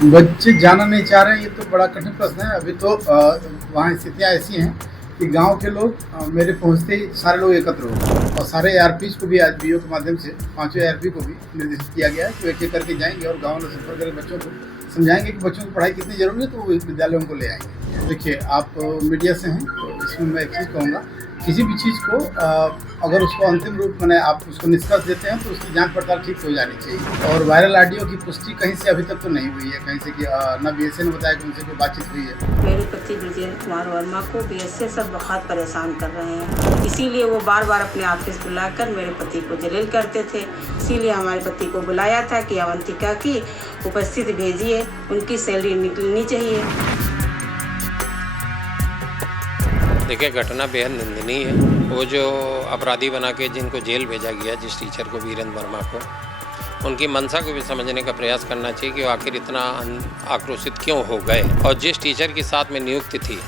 बच्चे जाना नहीं चाह रहे हैं, ये तो बड़ा कठिन प्रश्न है। अभी तो वहाँ स्थितियाँ ऐसी हैं कि गांव के लोग मेरे पहुँचते ही सारे लोग एकत्र हो गए और सारे ARPs को भी आज BO के माध्यम से 5वें ARP को भी निर्देशित किया गया है कि एक एक करके जाएंगे और गाँव में संपर्क करके बच्चों को समझाएंगे कि बच्चों की पढ़ाई कितनी जरूरी है, तो वो विद्यालयों को ले आएंगे। देखिए, आप मीडिया से हैं तो इसमें मैं एक चीज़ कहूँगा, किसी भी चीज़ को अगर उसको अंतिम रूप में आप उसको निष्कर्ष देते हैं तो उसकी जांच पड़ताल ठीक हो जानी चाहिए। और वायरल ऑडियो की पुष्टि कहीं से अभी तक तो नहीं हुई है, कहीं से कि न BSA ने बताया कि उनसे कोई बातचीत हुई है। मेरे पति बृजेंद्र कुमार वर्मा को BSA सब बहुत परेशान कर रहे हैं, इसीलिए वो बार बार अपने ऑफिस बुलाकर मेरे पति को जलील करते थे। इसीलिए हमारे पति को बुलाया था कि अवंतिका की उपस्थिति भेजिए, उनकी सैलरी निकलनी चाहिए। देखिए, घटना बेहद निंदनीय है। वो जो अपराधी बना के जिनको जेल भेजा गया, जिस टीचर को, वीरेंद्र वर्मा को, उनकी मंशा को भी समझने का प्रयास करना चाहिए कि वो आखिर इतना आक्रोशित क्यों हो गए। और जिस टीचर के साथ में नियुक्ति थी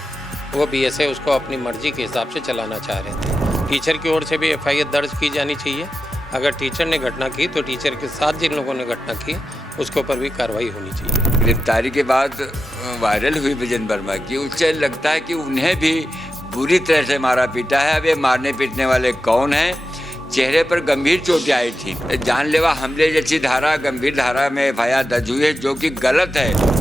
वो BSA उसको अपनी मर्जी के हिसाब से चलाना चाह रहे थे। टीचर की ओर से भी FIR दर्ज की जानी चाहिए। अगर टीचर ने घटना की तो टीचर के साथ जिन लोगों ने घटना की उसके ऊपर भी कार्रवाई होनी चाहिए। गिरफ्तारी के बाद वायरल हुई विजेंद्र वर्मा की, उससे लगता है कि उन्हें भी बुरी तरह से मारा पीटा है। अब ये मारने पीटने वाले कौन हैं? चेहरे पर गंभीर चोटें आई थी। जानलेवा हमले जैसी धारा, गंभीर धारा में FIR दर्ज हुई है, जो कि गलत है।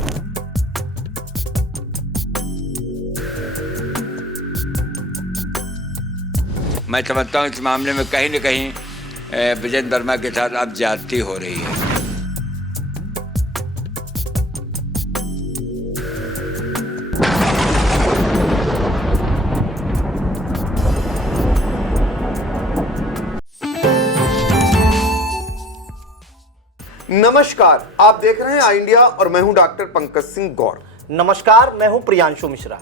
मैं समझता हूँ इस मामले में कहीं न कहीं विजेंद्र वर्मा के साथ अब ज्यादती हो रही है। नमस्कार, आप देख रहे हैं आई इंडिया और मैं हूं डॉक्टर पंकज सिंह गौर। नमस्कार, मैं हूं प्रियांशु मिश्रा।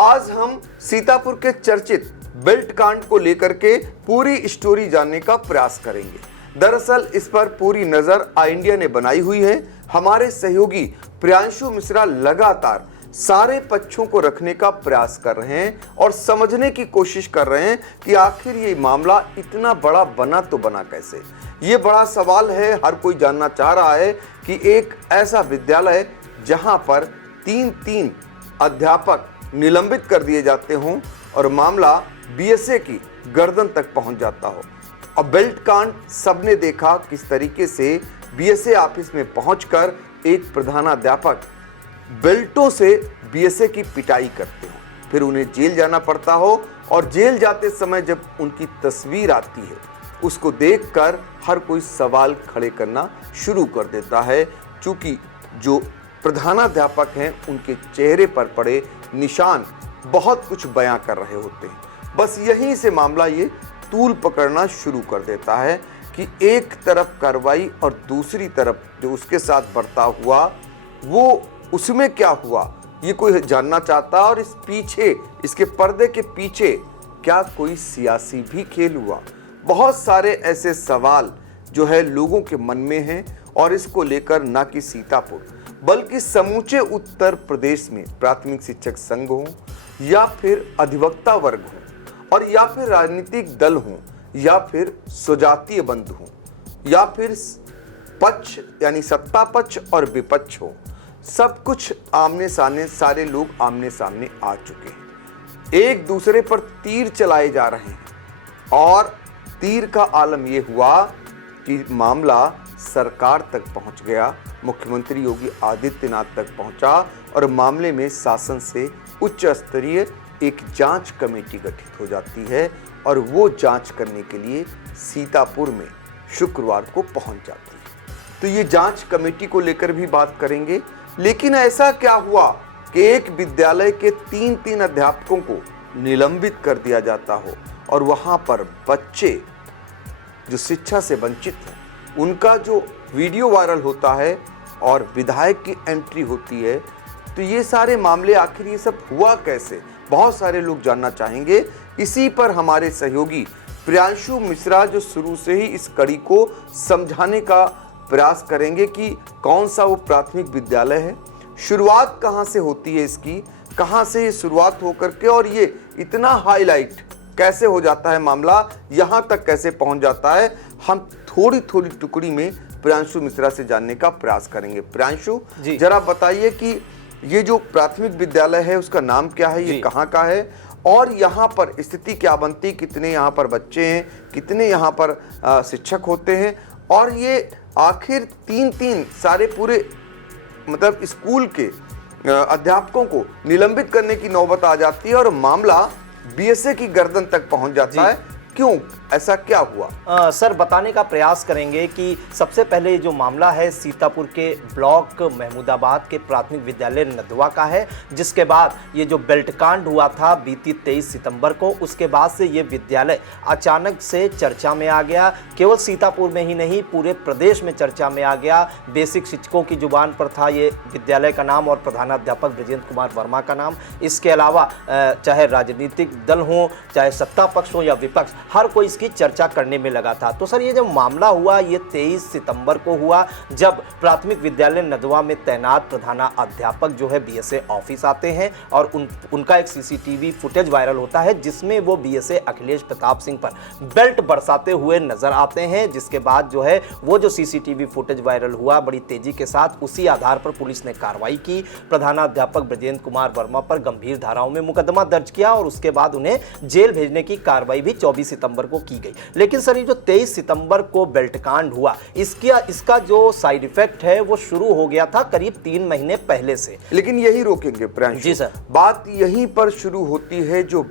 आज हम सीतापुर के चर्चित बेल्ट कांड को लेकर के पूरी स्टोरी जानने का प्रयास करेंगे। दरअसल इस पर पूरी नजर आई इंडिया ने बनाई हुई है। हमारे सहयोगी प्रियांशु मिश्रा लगातार सारे पक्षों को रखने का प्रयास कर रहे हैं और समझने की कोशिश कर रहे हैं कि आखिर ये मामला इतना बड़ा बना तो बना कैसे। ये बड़ा सवाल है, हर कोई जानना चाह रहा है कि एक ऐसा विद्यालय जहां पर 3 अध्यापक निलंबित कर दिए जाते हों और मामला BSA की गर्दन तक पहुंच जाता हो। अब बेल्ट कांड सबने देखा, किस तरीके से BSA ऑफिस में पहुंचकर एक प्रधानाध्यापक बेल्टों से BSA की पिटाई करते हो, फिर उन्हें जेल जाना पड़ता हो और जेल जाते समय जब उनकी तस्वीर आती है उसको देखकर हर कोई सवाल खड़े करना शुरू कर देता है, क्योंकि जो प्रधानाध्यापक हैं उनके चेहरे पर पड़े निशान बहुत कुछ बयां कर रहे होते हैं। बस यहीं से मामला ये तूल पकड़ना शुरू कर देता है कि एक तरफ कार्रवाई और दूसरी तरफ जो उसके साथ बर्ताव हुआ वो उसमें क्या हुआ ये कोई जानना चाहता। और इस पीछे, इसके पर्दे के पीछे क्या कोई सियासी भी खेल हुआ? बहुत सारे ऐसे सवाल जो है लोगों के मन में हैं और इसको लेकर ना कि सीतापुर बल्कि समूचे उत्तर प्रदेश में प्राथमिक शिक्षक संघ हो या फिर अधिवक्ता वर्ग हो और या फिर राजनीतिक दल हो या फिर स्वजातीय बंधु हो या फिर पक्ष यानी सत्ता पक्ष और विपक्ष हो, सब कुछ आमने सामने, सारे लोग आमने सामने आ चुके हैं। एक दूसरे पर तीर चलाए जा रहे हैं और तीर का आलम यह हुआ कि मामला सरकार तक पहुंच गया, मुख्यमंत्री योगी आदित्यनाथ तक पहुंचा और मामले में शासन से उच्च स्तरीय एक जांच कमेटी गठित हो जाती है और वो जांच करने के लिए सीतापुर में शुक्रवार को पहुंच जाती है। तो ये जांच कमेटी को लेकर भी बात करेंगे। लेकिन ऐसा क्या हुआ कि एक विद्यालय के 3 अध्यापकों को निलंबित कर दिया जाता हो और वहां पर बच्चे जो शिक्षा से वंचित हैं उनका जो वीडियो वायरल होता है और विधायक की एंट्री होती है। तो ये सारे मामले आखिर ये सब हुआ कैसे, बहुत सारे लोग जानना चाहेंगे। इसी पर हमारे सहयोगी प्रियांशु मिश्रा जो शुरू से ही इस कड़ी को समझाने का प्रयास करेंगे कि कौन सा वो प्राथमिक विद्यालय है, शुरुआत कहाँ से होती है इसकी, कहाँ से ये शुरुआत होकर के और ये इतना हाईलाइट कैसे हो जाता है, मामला यहाँ तक कैसे पहुँच जाता है। हम थोड़ी थोड़ी टुकड़ी में प्रियांशु मिश्रा से जानने का प्रयास करेंगे। प्रियांशु जी। जरा बताइए कि ये जो प्राथमिक विद्यालय है उसका नाम क्या है, ये कहाँ का है और यहाँ पर स्थिति क्या बनती, कितने यहाँ पर बच्चे हैं, कितने यहाँ पर शिक्षक होते हैं और ये आखिर तीन सारे पूरे मतलब स्कूल के अध्यापकों को निलंबित करने की नौबत आ जाती है और मामला बीएसए की गर्दन तक पहुंच जाता है। क्यों, ऐसा क्या हुआ? सर बताने का प्रयास करेंगे कि सबसे पहले जो मामला है सीतापुर के ब्लॉक महमूदाबाद के प्राथमिक विद्यालय नदवा का है, जिसके बाद ये जो बेल्ट कांड हुआ था बीती 23 सितंबर को, उसके बाद से ये विद्यालय अचानक से चर्चा में आ गया। केवल सीतापुर में ही नहीं पूरे प्रदेश में चर्चा में आ गया। बेसिक शिक्षकों की जुबान पर था ये विद्यालय का नाम और प्रधानाध्यापक ब्रजेंद्र कुमार वर्मा का नाम। इसके अलावा चाहे राजनीतिक दल हो, चाहे सत्ता पक्ष हो या विपक्ष, हर कोई इसकी चर्चा करने में लगा था। तो सर ये जब मामला हुआ ये 23 सितंबर को हुआ, जब प्राथमिक विद्यालय नदवा में तैनात प्रधानाध्यापक जो है बीएसए ऑफिस आते हैं और उनका एक सीसीटीवी फुटेज वायरल होता है जिसमें वो बीएसए अखिलेश प्रताप सिंह पर बेल्ट बरसाते हुए नजर आते हैं। जिसके बाद जो है वो जो सीसीटीवी फुटेज वायरल हुआ बड़ी तेजी के साथ, उसी आधार पर पुलिस ने कार्रवाई की। प्रधानाध्यापक ब्रजेंद्र कुमार वर्मा पर गंभीर धाराओं में मुकदमा दर्ज किया और उसके बाद उन्हें जेल भेजने की कार्रवाई भी 24 सितंबर को की गई। लेकिन सर ये जो 23 सितंबर को बेल्ट कांड हुआ, इसका जो साइड इफेक्ट है वो शुरू हो गया था करीब 3 महीने पहले से। लेकिन यही रोकेंगे प्रियांशु जी सर, बात यहीं पर शुरू होती है। जो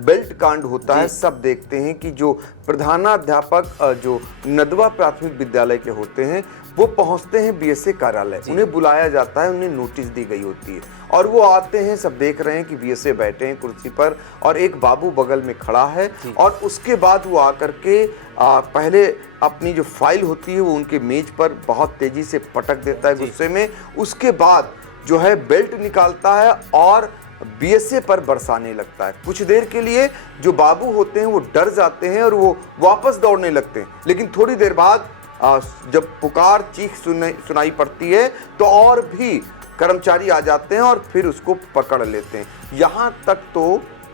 बेल्ट कांड होता है, सब देखते हैं कि जो प्रधानाध्यापक जो नदवा प्राथमिक विद्यालय के होते हैं वो पहुंचते हैं बीएसए कार्यालय, उन्हें बुलाया जाता है, उन्हें नोटिस दी गई होती है और वो आते हैं। सब देख रहे हैं कि बीएसए बैठे हैं कुर्सी पर और एक बाबू बगल में खड़ा है और उसके बाद वो आकर के पहले अपनी जो फाइल होती है वो उनके मेज पर बहुत तेजी से पटक देता है गुस्से में। उसके बाद जो है बेल्ट निकालता है और बीएसए पर बरसाने लगता है। कुछ देर के लिए जो बाबू होते हैं वो डर जाते हैं और वो वापस दौड़ने लगते हैं, लेकिन थोड़ी देर बाद जब पुकार चीख सुनाई पड़ती है तो और भी कर्मचारी आ जाते हैं और फिर उसको पकड़ लेते हैं। यहाँ तक तो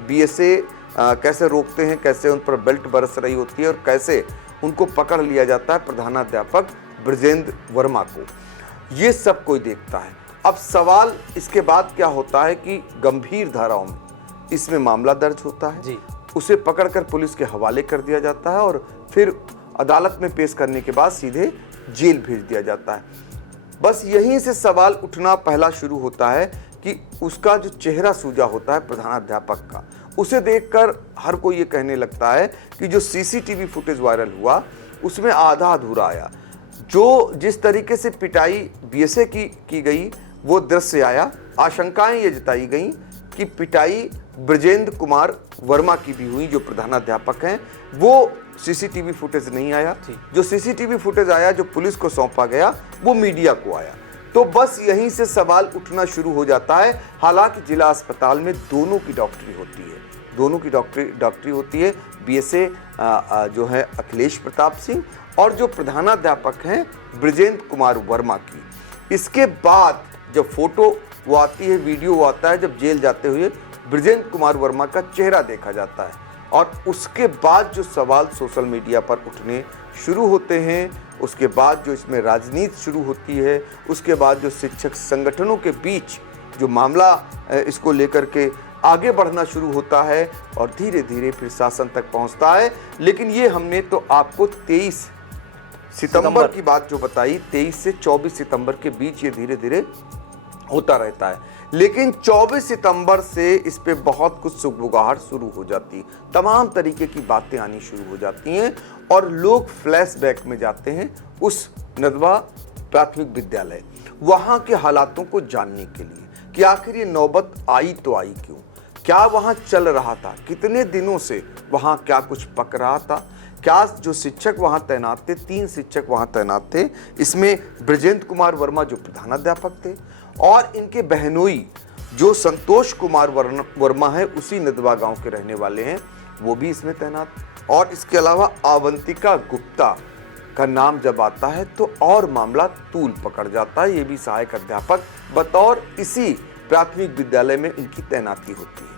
बीएसए कैसे रोकते हैं, कैसे उन पर बेल्ट बरस रही होती है और कैसे उनको पकड़ लिया जाता है प्रधानाध्यापक ब्रजेंद्र वर्मा को, ये सब कोई देखता है। अब सवाल इसके बाद क्या होता है कि गंभीर धाराओं में इसमें मामला दर्ज होता है जी। उसे पकड़कर पुलिस के हवाले कर दिया जाता है और फिर अदालत में पेश करने के बाद सीधे जेल भेज दिया जाता है। बस यहीं से सवाल उठना पहला शुरू होता है कि उसका जो चेहरा सूजा होता है प्रधानाध्यापक का, उसे देखकर हर कोई ये कहने लगता है कि जो सीसीटीवी फुटेज वायरल हुआ उसमें आधा अधूरा आया। जो जिस तरीके से पिटाई बीएसए की गई वो दृश्य आया। आशंकाएं ये जताई गई कि पिटाई ब्रजेंद्र कुमार वर्मा की भी हुई, जो प्रधानाध्यापक हैं। वो सीसीटीवी फुटेज नहीं आया। जो सीसीटीवी फुटेज आया, जो पुलिस को सौंपा गया, वो मीडिया को आया। तो बस यहीं से सवाल उठना शुरू हो जाता है। हालांकि जिला अस्पताल में दोनों की डॉक्टरी होती है, दोनों की डॉक्टरी होती है। बीएसए जो है अखिलेश प्रताप सिंह और जो प्रधानाध्यापक हैं ब्रजेंद्र कुमार वर्मा की। इसके बाद जब फोटो वो आती है, वीडियो वो आता है, जब जेल जाते हुए ब्रजेंद्र कुमार वर्मा का चेहरा देखा जाता है और उसके बाद जो सवाल सोशल मीडिया पर उठने शुरू होते हैं, उसके बाद जो इसमें राजनीति शुरू होती है, उसके बाद जो शिक्षक संगठनों के बीच जो मामला इसको लेकर के आगे बढ़ना शुरू होता है और धीरे धीरे फिर शासन तक पहुंचता है। लेकिन ये हमने तो आपको 23 सितंबर की बात जो बताई, 23 से 24 सितंबर के बीच ये धीरे धीरे होता रहता है। लेकिन 24 सितंबर से इस पे बहुत कुछ सुगबुगाहट शुरू हो जाती है, तमाम तरीके की बातें आनी शुरू हो जाती हैं और लोग फ्लैशबैक में जाते हैं उस नदवा प्राथमिक विद्यालय, वहाँ के हालातों को जानने के लिए कि आखिर ये नौबत आई तो आई क्यों, क्या वहाँ चल रहा था, कितने दिनों से वहाँ क्या कुछ पक रहा था, क्या जो शिक्षक वहाँ तैनात थे, 3 शिक्षक वहाँ तैनात थे, इसमें ब्रजेंद्र कुमार वर्मा जो प्रधानाध्यापक थे और इनके बहनोई जो संतोष कुमार वर्मा है, उसी नदवा गांव के रहने वाले हैं, वो भी इसमें तैनात। और इसके अलावा अवंतिका गुप्ता का नाम जब आता है तो और मामला तूल पकड़ जाता है। ये भी सहायक अध्यापक बतौर इसी प्राथमिक विद्यालय में इनकी तैनाती होती है।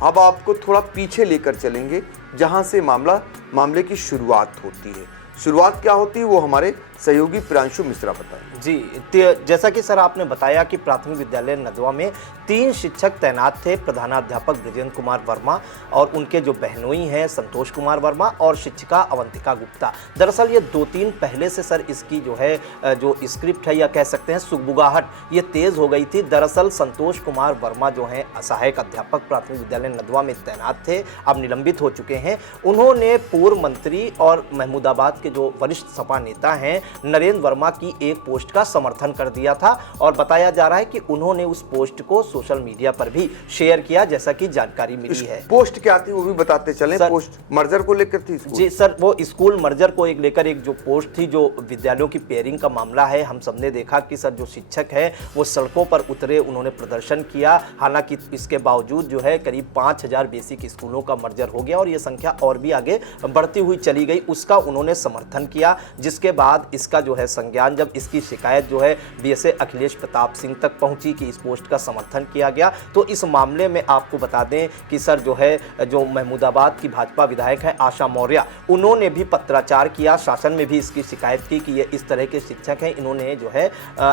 अब आपको थोड़ा पीछे लेकर चलेंगे, जहां से मामले की शुरुआत होती है। शुरुआत क्या होती है वो हमारे सहयोगी प्रियांशु मिश्रा बताएंगे। जी, जैसा कि सर आपने बताया कि प्राथमिक विद्यालय नदवा में 3 शिक्षक तैनात थे, प्रधानाध्यापक ब्रजेंद्र कुमार वर्मा और उनके जो बहनोई हैं संतोष कुमार वर्मा और शिक्षिका अवंतिका गुप्ता। दरअसल ये 2-3 पहले से सर इसकी जो है जो स्क्रिप्ट है या कह सकते हैं सुगबुगाहट ये तेज़ हो गई थी। दरअसल संतोष कुमार वर्मा जो हैं सहायक अध्यापक प्राथमिक विद्यालय नदवा में तैनात थे, अब निलंबित हो चुके हैं। उन्होंने पूर्व मंत्री और महमूदाबाद के जो वरिष्ठ सपा नेता हैं नरेंद्र वर्मा की एक पोस्ट का समर्थन कर दिया था और बताया जा रहा है कि उन्होंने उस पोस्ट को सोशल मीडिया पर भी शेयर किया, जैसा कि जानकारी मिली है। पोस्ट क्या थी वो भी बताते चलें। पोस्ट मर्जर को लेकर थी। जी सर, वो स्कूल मर्जर को लेकर एक जो पोस्ट थी, जो विद्यालयों की पेयरिंग का मामला है। हम सबने देखा कि सर जो शिक्षक है वो सड़कों पर उतरे, उन्होंने प्रदर्शन किया। हालांकि इसके बावजूद जो है करीब 5000 बेसिक स्कूलों का मर्जर हो गया और ये संख्या और भी आगे बढ़ती हुई चली गई। उसका उन्होंने समर्थन किया, जिसके बाद इसका जो है संज्ञान, जब इसकी शिकायत जो है बीएसए अखिलेश प्रताप सिंह तक पहुंची कि इस पोस्ट का समर्थन किया गया, तो इस मामले में आपको बता दें कि सर जो है जो महमूदाबाद की भाजपा विधायक है आशा मौर्य, उन्होंने भी पत्राचार किया, शासन में भी इसकी शिकायत की कि ये इस तरह के शिक्षक हैं, इन्होंने जो है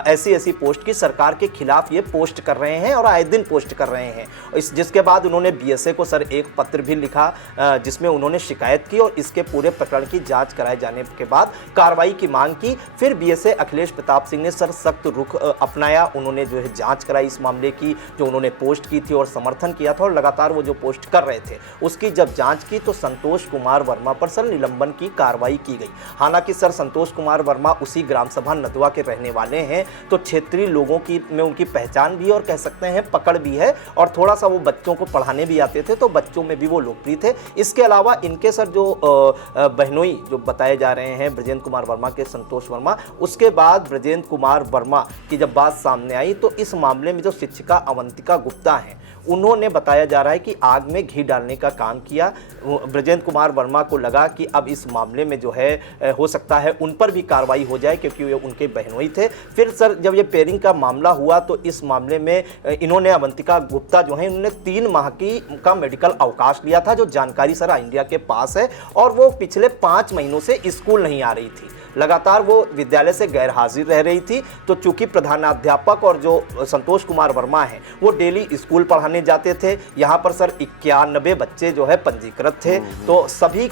ऐसी पोस्ट की सरकार के खिलाफ ये पोस्ट कर रहे हैं और आए दिन पोस्ट कर रहे हैं। जिसके बाद उन्होंने बीएसए को सर एक पत्र भी लिखा जिसमें उन्होंने शिकायत की और इसके पूरे प्रकरण की जांच कराए जाने के बाद कार्रवाई की मांग की। फिर बीएसए अखिलेश प्रताप सिंह ने सर सख्त रुख अपनाया, उन्होंने जो है जांच कराई इस मामले की, जो उन्होंने पोस्ट की थी और समर्थन किया था और लगातार वो जो पोस्ट कर रहे थे उसकी जब जांच की तो संतोष कुमार वर्मा पर सर निलंबन की कार्रवाई की गई। हालांकि सर संतोष कुमार वर्मा उसी ग्राम सभा नदवा के रहने वाले हैं, तो क्षेत्रीय लोगों की में उनकी पहचान भी और कह सकते हैं पकड़ भी है और थोड़ा सा वो बच्चों को पढ़ाने भी आते थे, तो बच्चों में भी वो लोकप्रिय थे। इसके अलावा इनके सर जो बहनोई जो बताए जा रहे हैं ब्रजेंद्र कुमार वर्मा के संतोष वर्मा, उसके बाद ब्रजेंद्र कुमार वर्मा की जब बात सामने आई तो इस मामले में जो शिक्षिका अवंतिका गुप्ता हैं उन्होंने बताया जा रहा है कि आग में घी डालने का काम किया। ब्रजेंद्र कुमार वर्मा को लगा कि अब इस मामले में जो है हो सकता है उन पर भी कार्रवाई हो जाए, क्योंकि वे उनके बहनोई थे। फिर सर जब ये पेयरिंग का मामला हुआ तो इस मामले में इन्होंने अवंतिका गुप्ता जो है इन्होंने 3 माह का मेडिकल अवकाश लिया था, जो जानकारी सर इंडिया के पास है, और वो पिछले 5 महीनों से स्कूल नहीं आ रही थी, लगातार वो विद्यालय से गैर हाजिर रह रही थी। तो चूंकि प्रधानाध्यापक और जो संतोष कुमार वर्मा हैं वो डेली स्कूल पढ़ाने जाते थे, यहाँ पर सर 91 बच्चे जो है पंजीकृत थे, तो सभी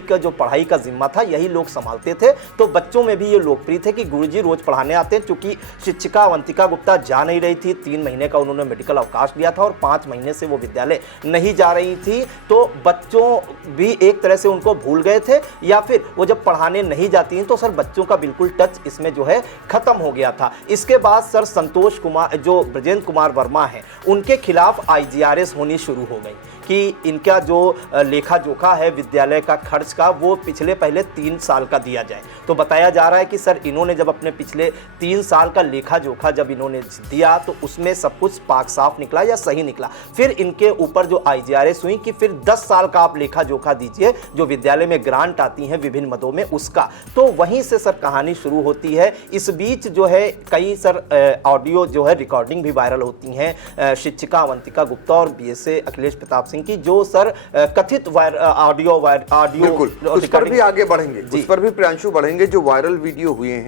का जो पढ़ाई का जिम्मा था यही लोग संभालते थे। तो बच्चों में भी ये लोकप्रिय थे कि गुरुजी रोज पढ़ाने आते हैं। चूंकि शिक्षिका अवंतिका गुप्ता जा नहीं रही थी, 3 महीने का उन्होंने मेडिकल अवकाश लिया था और 5 महीने से वो विद्यालय नहीं जा रही थी, तो बच्चों भी एक तरह से उनको भूल गए थे, या फिर वो जब पढ़ाने नहीं जाती हैं तो सर बच्चों का बिल्कुल टच इसमें जो है खत्म हो गया था। इसके बाद सर संतोष कुमार जो ब्रजेंद्र कुमार वर्मा हैं उनके खिलाफ IGRS होनी शुरू हो गई कि इनका जो लेखा जोखा है विद्यालय का खर्च का वो पहले 3 साल का दिया जाए। तो बताया जा रहा है कि सर इन्होंने जब अपने पिछले 3 साल का लेखा जोखा जब इन्होंने दिया तो उसमें सब कुछ पाक साफ निकला या सही निकला। फिर इनके ऊपर जो IGRS हुई कि फिर 10 साल का आप लेखा जोखा दीजिए, जो विद्यालय में ग्रांट आती हैं विभिन्न मदों में उसका। तो वहीं से सर कहानी शुरू होती है। इस बीच जो है कई सर ऑडियो जो है रिकॉर्डिंग भी वायरल होती हैं शिक्षिका अवंतिका गुप्ता और बीएसए अखिलेश प्रताप सिंह की, जो सर कथित ऑडियो बिल्कुल उस पर भी आगे बढ़ेंगे, उस पर भी प्रियांशु बढ़ेंगे। जो वायरल वीडियो हुए हैं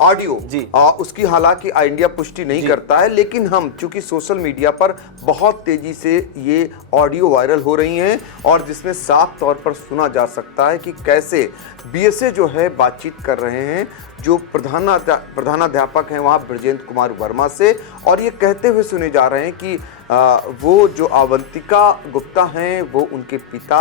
ऑडियो जी उसकी हालांकि इंडिया पुष्टि नहीं करता है, लेकिन हम चूंकि सोशल मीडिया पर बहुत तेजी से ये ऑडियो वायरल हो रही हैं और जिसमें साफ तौर पर सुना जा सकता है कि कैसे बीएसए जो है बातचीत कर रहे हैं जो प्रधानाध्यापक हैं वहाँ ब्रजेंद्र कुमार वर्मा से, और ये कहते हुए सुने जा रहे हैं कि वो जो अवंतिका गुप्ता हैं वो उनके पिता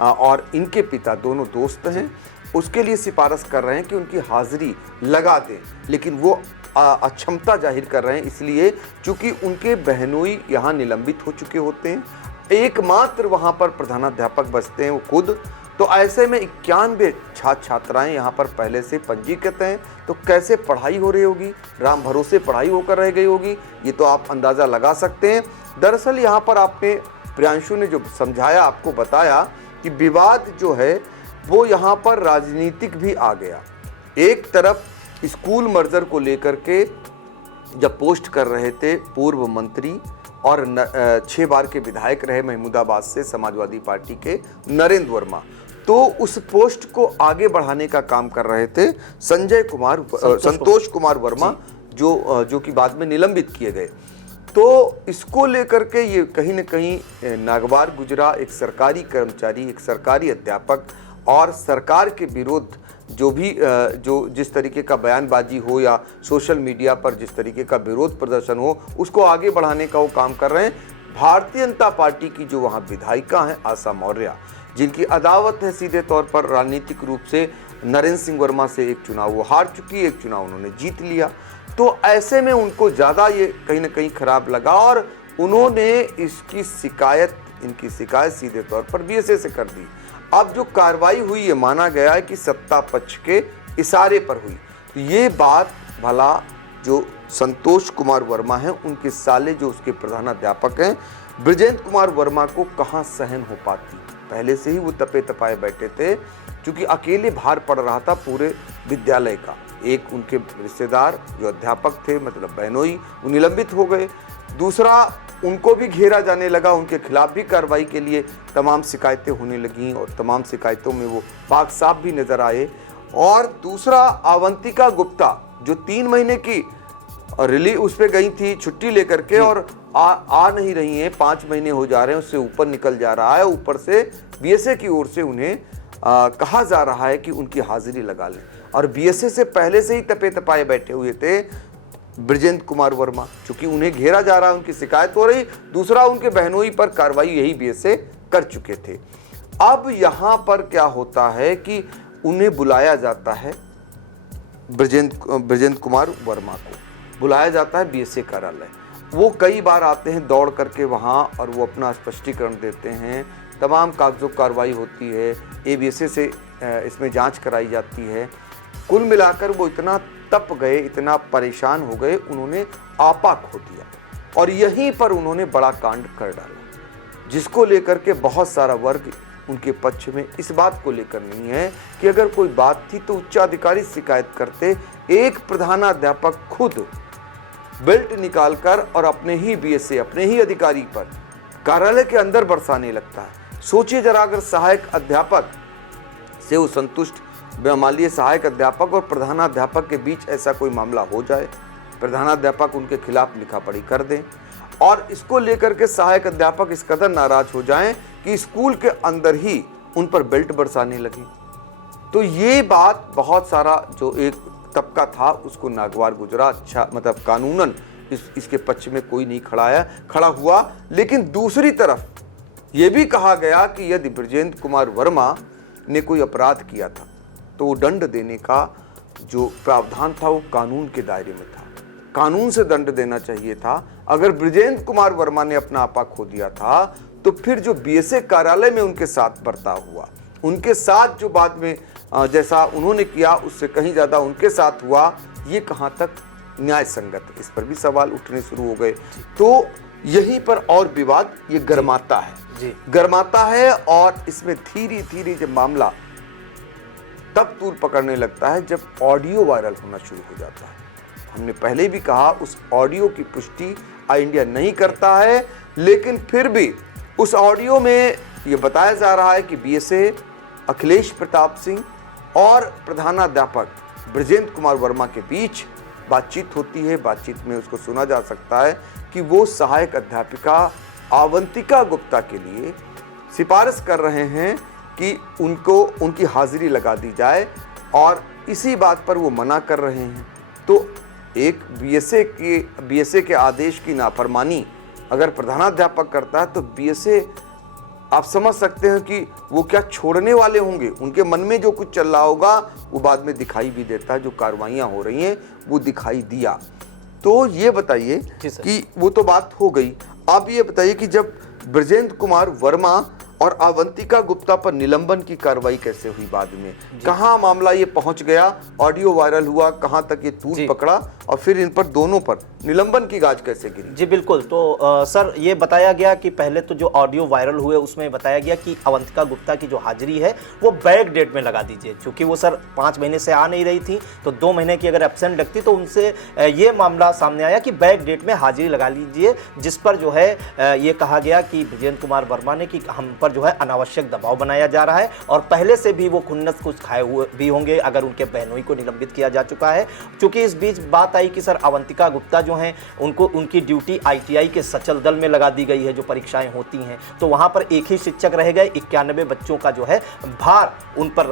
और इनके पिता दोनों दोस्त हैं, उसके लिए सिफारिश कर रहे हैं कि उनकी हाजिरी लगा दें, लेकिन वो अक्षमता जाहिर कर रहे हैं इसलिए चूंकि उनके बहनोई यहाँ निलंबित हो चुके होते हैं, एकमात्र वहाँ पर प्रधानाध्यापक बचते हैं वो खुद। तो ऐसे में 91 छात्राएं यहाँ पर पहले से पंजीकृत हैं, तो कैसे पढ़ाई हो रही होगी, राम भरोसे पढ़ाई होकर रह गई होगी, ये तो आप अंदाज़ा लगा सकते हैं। दरअसल यहाँ पर आपने प्रियांशु ने जो समझाया, आपको बताया कि विवाद जो है वो यहाँ पर राजनीतिक भी आ गया। एक तरफ स्कूल मर्जर को लेकर के जब पोस्ट कर रहे थे पूर्व मंत्री और 6 बार के विधायक रहे महमूदाबाद से समाजवादी पार्टी के नरेंद्र वर्मा, तो उस पोस्ट को आगे बढ़ाने का काम कर रहे थे संतोष कुमार वर्मा, जो कि बाद में निलंबित किए गए। तो इसको लेकर के ये कहीं न कहीं नागवार गुजरा, एक सरकारी कर्मचारी, एक सरकारी अध्यापक, और सरकार के विरुद्ध जो जिस तरीके का बयानबाजी हो या सोशल मीडिया पर जिस तरीके का विरोध प्रदर्शन हो, उसको आगे बढ़ाने का वो काम कर रहे हैं। भारतीय जनता पार्टी की जो वहाँ विधायिका हैं आशा मौर्य, जिनकी अदावत है सीधे तौर पर राजनीतिक रूप से, नरेंद्र सिंह वर्मा से एक चुनाव वो हार चुकी, एक चुनाव उन्होंने जीत लिया। तो ऐसे में उनको ज़्यादा ये कहीं ना कहीं खराब लगा और उन्होंने इनकी शिकायत सीधे तौर पर बीएसए से कर दी। अब जो कार्रवाई हुई ये माना गया है कि सत्ता पक्ष के इशारे पर हुई। तो ये बात भला जो संतोष कुमार वर्मा हैं, उनके साले जो उसके प्रधानाध्यापक हैं ब्रजेंद्र कुमार वर्मा को कहाँ सहन हो पाती। पहले से ही वो तपे तपाए बैठे थे, क्योंकि अकेले भार पड़ रहा था पूरे विद्यालय का। एक उनके रिश्तेदार जो अध्यापक थे, मतलब बहनोई, वो निलंबित हो गए। दूसरा, उनको भी घेरा जाने लगा, उनके खिलाफ भी कार्रवाई के लिए तमाम शिकायतें होने लगीं और तमाम शिकायतों में वो पाक साफ भी नजर आए। और दूसरा, अवंतिका गुप्ता जो 3 महीने की रिलीज उस पर गई थी छुट्टी लेकर के, और आ नहीं रही हैं, 5 महीने हो जा रहे हैं, उससे ऊपर निकल जा रहा है। ऊपर से बीएसए की ओर से उन्हें कहा जा रहा है कि उनकी हाजिरी लगा लें, और बीएसए से पहले से ही तपे तपाए बैठे हुए थे ब्रजेंद्र कुमार वर्मा, क्योंकि उन्हें घेरा जा रहा है, उनकी शिकायत हो रही। दूसरा, उनके बहनोई पर कार्रवाई यही बीएसए कर चुके थे। अब यहाँ पर क्या होता है कि उन्हें बुलाया जाता है, ब्रजेंद्र कुमार वर्मा को बुलाया जाता है बीएसए कार्यालय। वो कई बार आते हैं दौड़ करके वहाँ, और वो अपना स्पष्टीकरण देते हैं, तमाम कागजों कार्रवाई होती है, एबीएसए से इसमें जांच कराई जाती है। कुल मिलाकर वो इतना तप गए, इतना परेशान हो गए, उन्होंने आपा खो दिया, और यहीं पर उन्होंने बड़ा कांड कर डाला, जिसको लेकर के बहुत सारा वर्ग उनके पक्ष में इस बात को लेकर नहीं है कि अगर कोई बात थी तो उच्चाधिकारी शिकायत करते। एक प्रधानाध्यापक खुद बेल्ट निकालकर और अपने ही बीएसए, अपने ही अधिकारी पर कार्यालय के अंदर बरसाने लगता है। सोचिए जरा, अगर सहायक अध्यापक से वो संतुष्ट, मान लीजिए सहायक अध्यापक और प्रधानाध्यापक के बीच ऐसा कोई मामला हो जाए, प्रधानाध्यापक उनके खिलाफ लिखापढ़ी कर दें, और इसको लेकर के सहायक अध्यापक इस कदर नाराज हो जाएं कि स्कूल के अंदर ही उन पर बेल्ट बरसाने लगे, तो ये बात बहुत सारा जो एक तबका था उसको नागवार गुजरा। अच्छा, मतलब कानूनन इसके पक्ष में कोई नहीं खड़ा हुआ। लेकिन दूसरी तरफ ये भी कहा गया कि यदि ब्रजेंद्र कुमार वर्मा ने कोई अपराध किया था तो वो दंड देने का जो प्रावधान था वो कानून के दायरे में था, कानून से दंड देना चाहिए था। अगर ब्रजेंद्र कुमार वर्मा ने अपना आपा खो दिया था तो फिर जो बीएसए कार्यालय में उनके साथ बर्ताव हुआ, उनके साथ जो बाद में जैसा उन्होंने किया उससे कहीं ज़्यादा उनके साथ हुआ, ये कहाँ तक न्याय संगत, इस पर भी सवाल उठने शुरू हो गए। तो यहीं पर और विवाद ये गरमाता है और इसमें धीरे धीरे जब मामला तब तूल पकड़ने लगता है जब ऑडियो वायरल होना शुरू हो जाता है। हमने पहले भी कहा उस ऑडियो की पुष्टि आई इंडिया नहीं करता है, लेकिन फिर भी उस ऑडियो में ये बताया जा रहा है कि बीएसए अखिलेश प्रताप सिंह और प्रधानाध्यापक ब्रजेंद्र कुमार वर्मा के बीच बातचीत होती है। बातचीत में उसको सुना जा सकता है कि वो सहायक अध्यापिका अवंतिका गुप्ता के लिए सिफारिश कर रहे हैं कि उनकी हाजिरी लगा दी जाए, और इसी बात पर वो मना कर रहे हैं। तो एक बीएसए के आदेश की नाफरमानी अगर प्रधानाध्यापक करता है तो बीएसए, आप समझ सकते हैं कि वो क्या छोड़ने वाले होंगे। उनके मन में जो कुछ चल रहा होगा वो बाद में दिखाई भी देता है। जो कार्रवाइयाँ हो रही हैं वो दिखाई दिया। तो ये बताइए कि वो तो बात हो गई, आप ये बताइए कि जब ब्रजेंद्र कुमार वर्मा और अवंतिका गुप्ता पर निलंबन की कार्रवाई कैसे हुई बाद में, कहाँ मामला ये पहुंच गया, ऑडियो वायरल हुआ, कहाँ तक ये तूल पकड़ा, और फिर इन पर दोनों पर निलंबन की गाज कैसे गिरी? जी बिल्कुल। तो सर ये बताया गया कि पहले तो जो ऑडियो वायरल हुए उसमें बताया गया कि अवंतिका गुप्ता की जो हाजिरी है वो बैक डेट में लगा दीजिए, क्योंकि वो सर 5 महीने से आ नहीं रही थी, तो 2 महीने की अगर एब्सेंट लगती तो उनसे ये मामला सामने आया कि बैक डेट में हाजिरी लगा लीजिए, जिस पर जो है ये कहा गया कि बृजेंद्र कुमार वर्मा ने कि हम पर जो है अनावश्यक दबाव बनाया जा रहा है और पहले से भी वो खुन्नस कुछ खाए हुए भी होंगे अगर उनके बहनोई को निलंबित किया जा चुका है। क्योंकि इस बीच बात आई कि सर अवंतिका गुप्ता जो हैं उनको उनकी ड्यूटी ITI के सचल दल में लगा दी गई है, जो परीक्षाएं होती हैं, तो वहां पर एक ही शिक्षक रह गए, 91 बच्चों का जो है भार उन पर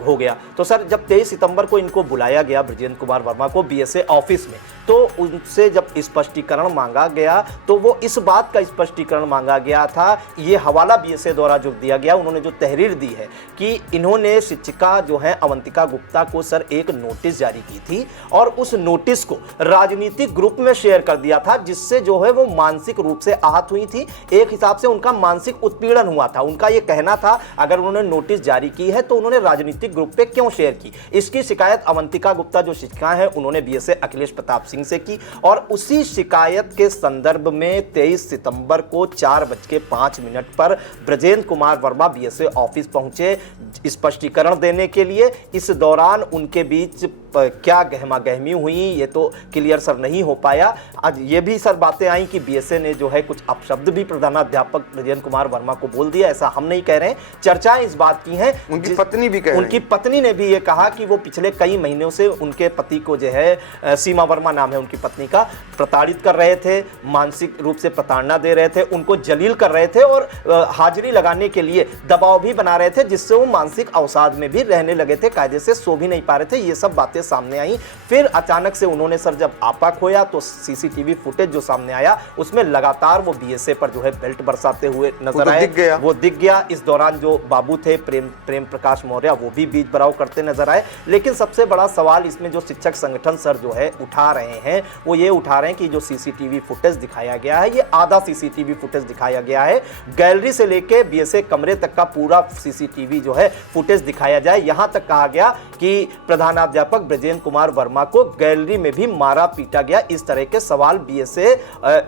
हो गया। तो सर जब 23 सितंबर को इनको बुलाया गया बृजेंद्र कुमार वर्मा को BSA ऑफिस में, तो उनसे जब स्पष्टीकरण मांगा गया तो वो इस बात का स्पष्टीकरण मांगा गया था, ये हवाला BSA द्वारा जो दिया गया, उन्होंने जो तहरीर दी है कि इन्होंने शिक्षिका जो है अवंतिका गुप्ता को सर एक नोटिस जारी की थी और उस नोटिस को राजनीतिक ग्रुप में शेयर कर दिया था, जिससे जो है वो मानसिक रूप से आहत हुई थी। एक हिसाब से उनका मानसिक उत्पीड़न हुआ था। उनका ये कहना था अगर उन्होंने नोटिस जारी की है तो उन्होंने राजनीतिक ग्रुप पे क्यों शेयर की। इसकी शिकायत अवंतिका गुप्ता जो शिक्षिका है उन्होंने BSA अखिलेश प्रताप सिंह से की और उसी शिकायत के संदर्भ में 23 सितंबर को 4:05 पर बृजेंद्र कुमार वर्मा BSA ऑफिस पहुंचे स्पष्टीकरण देने के लिए। इस दौरान उनके बीच क्या गहमागहमी हुई ये तो क्लियर सर नहीं हो पाया। आज ये भी सर बातें आई कि BSA ने जो है कुछ अपशब्द भी प्रधानाध्यापक बृजेंद्र कुमार वर्मा को बोल दिया, ऐसा हम नहीं कह रहे हैं, चर्चाएं इस बात की हैं। उनकी पत्नी भी कह रही, उनकी पत्नी ने भी ये कहा कि वो पिछले कई महीनों से उनके पति को जो है सीमा वर्मा नाम है उनकी पत्नी का, प्रताड़ित कर रहे थे, मानसिक रूप से प्रताड़ना दे रहे थे, उनको जलील कर रहे थे और हाजिरी लगाने के लिए दबाव भी बना रहे थे, जिससे वो मानसिक अवसाद में भी रहने लगे थे, कायदे से सो भी नहीं पा रहे थे। ये सब बातें सामने आई। फिर अचानक से उन्होंने सर जब आपा खोया तो CCTV फुटेज जो सामने आया उसमें लगातार वो BSA पर जो है बेल्ट बरसाते हुए नजर आए, वो दिख गया। इस दौरान जो बाबू थे प्रेम प्रकाश मौर्य वो भी बीच बराव करते नजर आए। लेकिन सबसे बड़ा सवाल इसमें जो शिक्षक संगठन सर जो है उठा रहे हैं वो ये उठा रहे हैं कि जो CCTV फुटेज दिखाया गया है ये आधा CCTV फुटेज दिखाया गया है, गैलरी से लेके BSA कमरे तक का पूरा CCTV जो है फुटेज दिखाया जाए। यहां तक कहा गया कि प्रधानाध्यापक बृजेंद्र कुमार वर्मा को गैलरी में भी मारा पीटा गया। इस तरह के सवाल BSA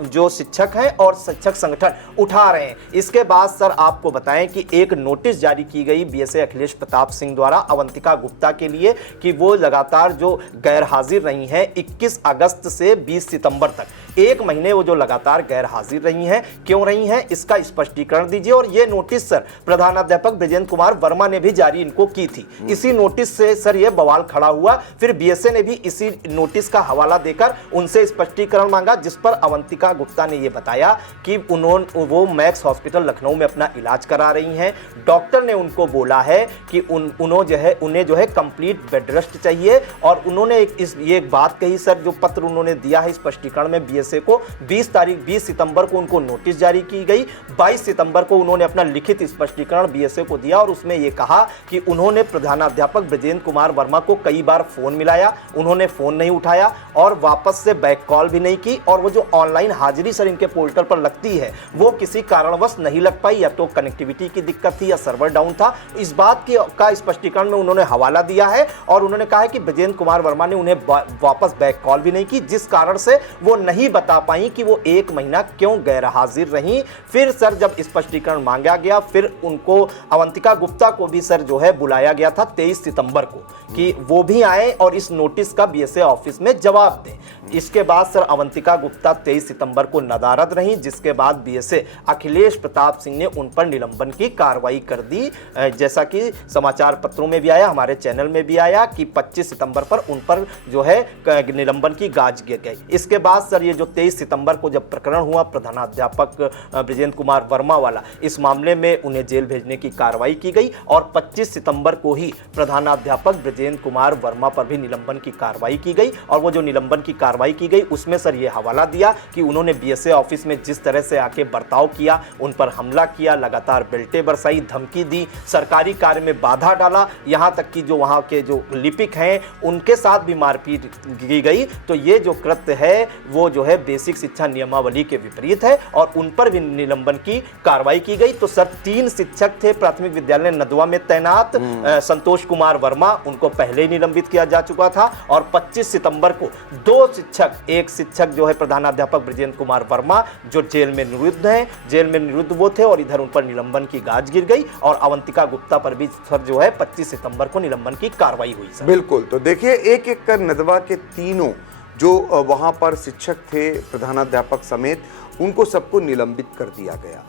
जो शिक्षक हैं और शिक्षक संगठन उठा रहे हैं। इसके बाद सर आपको बताएं कि एक नोटिस जारी की गई BSA अखिलेश प्रताप सिंह द्वारा अवंतिका गुप्ता के लिए कि वो लगातार जो गैर हाजिर रही हैं 21 अगस्त से 20 सितंबर तक 1 महीने वो जो लगातार गैर हाजिर रही हैं, क्यों रही हैं, इसका स्पष्टीकरण दीजिए। और ये नोटिस सर प्रधानाध्यापक बृजेंद्र कुमार वर्मा ने भी जारी इनको की थी। इसी नोटिस से सर ये बवाल खड़ा हुआ। फिर BSA ने भी इसी नोटिस का हवाला देकर उनसे स्पष्टीकरण मांगा, जिस पर अवंतिका गुप्ता ने ये बताया कि वो मैक्स हॉस्पिटल लखनऊ में अपना इलाज करा रही हैं। डॉक्टर ने उनको बोला है कि उन्हें जो है कंप्लीट बेड रेस्ट चाहिए। और उन्होंने ये बात कही सर, जो पत्र उन्होंने दिया है स्पष्टीकरण में BSA को 20 सितंबर को उनको नोटिस जारी की गई। 22 सितंबर को उन्होंने अपना लिखित स्पष्टीकरण BSA को दिया और उसमें यह कहा कि उन्होंने प्रधानाध्यापक बृजेंद्र कुमार वर्मा को कई बार फोन मिलाया, उन्होंने फोन नहीं उठाया और वापस से बैक कॉल भी नहीं की। और वो जो ऑनलाइन हाजिरी सर इनके पोर्टल पर लगती है वो किसी कारणवश नहीं लग पाई, या तो कनेक्टिविटी की दिक्कत थी या सर्वर डाउन था। इस बात का स्पष्टीकरण में उन्होंने हवाला दिया है और उन्होंने कहा है कि बृजेंद्र कुमार वर्मा ने उन्हें वापस बैक कॉल भी नहीं की, जिस कारण से वो नहीं बता पाई कि वो 1 महीना क्यों गैर हाजिर रही। फिर सर जब स्पष्टीकरण मांगा गया फिर उनको अवंतिका गुप्ता को भी सर जो है बुलाया गया था 23 सितंबर को कि वो भी आए और इस नोटिस का BSA ऑफिस में जवाब दें। इसके बाद सर अवंतिका गुप्ता 23 सितंबर को नदारद रही, जिसके बाद BSA अखिलेश प्रताप सिंह ने उन पर निलंबन की कार्रवाई कर दी। जैसा कि समाचार पत्रों में भी आया, हमारे चैनल में भी आया कि 25 सितंबर पर उन पर जो है निलंबन की गाज गई। इसके बाद सर ये जो 23 सितंबर को जब प्रकरण हुआ प्रधानाध्यापक बृजेंद्र कुमार वर्मा वाला, इस मामले में उन्हें जेल भेजने की कार्रवाई की गई और 25 सितंबर को ही प्रधानाध्यापक बृजेंद्र कुमार वर्मा पर भी निलंबन की कार्रवाई की गई। और वो जो निलंबन की कार्रवाई की गई उसमें सर ये हवाला दिया कि उन्होंने बीएसए ऑफिस में जिस तरह से आके बर्ताव किया, उन पर हमला किया, लगातार बेल्टें बरसाई, धमकी दी, सरकारी कार्य में बाधा डाला, यहां तक कि जो वहां के जो लिपिक हैं उनके साथ भी मारपीट की गई। तो ये जो कृत्य है वो जो है बेसिक शिक्षा नियमावली के विपरीत है और उन पर भी निलंबन की कार्रवाई की गई। तो सर 3 शिक्षक थे प्राथमिक विद्यालय नदवा में तैनात, संतोष कुमार वर्मा, उनको पहले ही निलंबित किया जा चुका था और 25 सितंबर को 2 शिक्षक, एक शिक्षक जो है प्रधानाध्यापक ब्रजेंद्र कुमार वर्मा जो जेल में निरुद्ध हैं, जेल में निरुद्ध वो थे और इधर उन पर निलंबन की गाज गिर गई और अवंतिका गुप्ता पर भी सर जो है 25 सितंबर को निलंबन की कार्रवाई हुई सर। बिल्कुल, तो देखिए एक एक कर नदवा के तीनों जो वहां पर शिक्षक थे प्रधानाध्यापक समेत उनको सबको निलंबित कर दिया गया।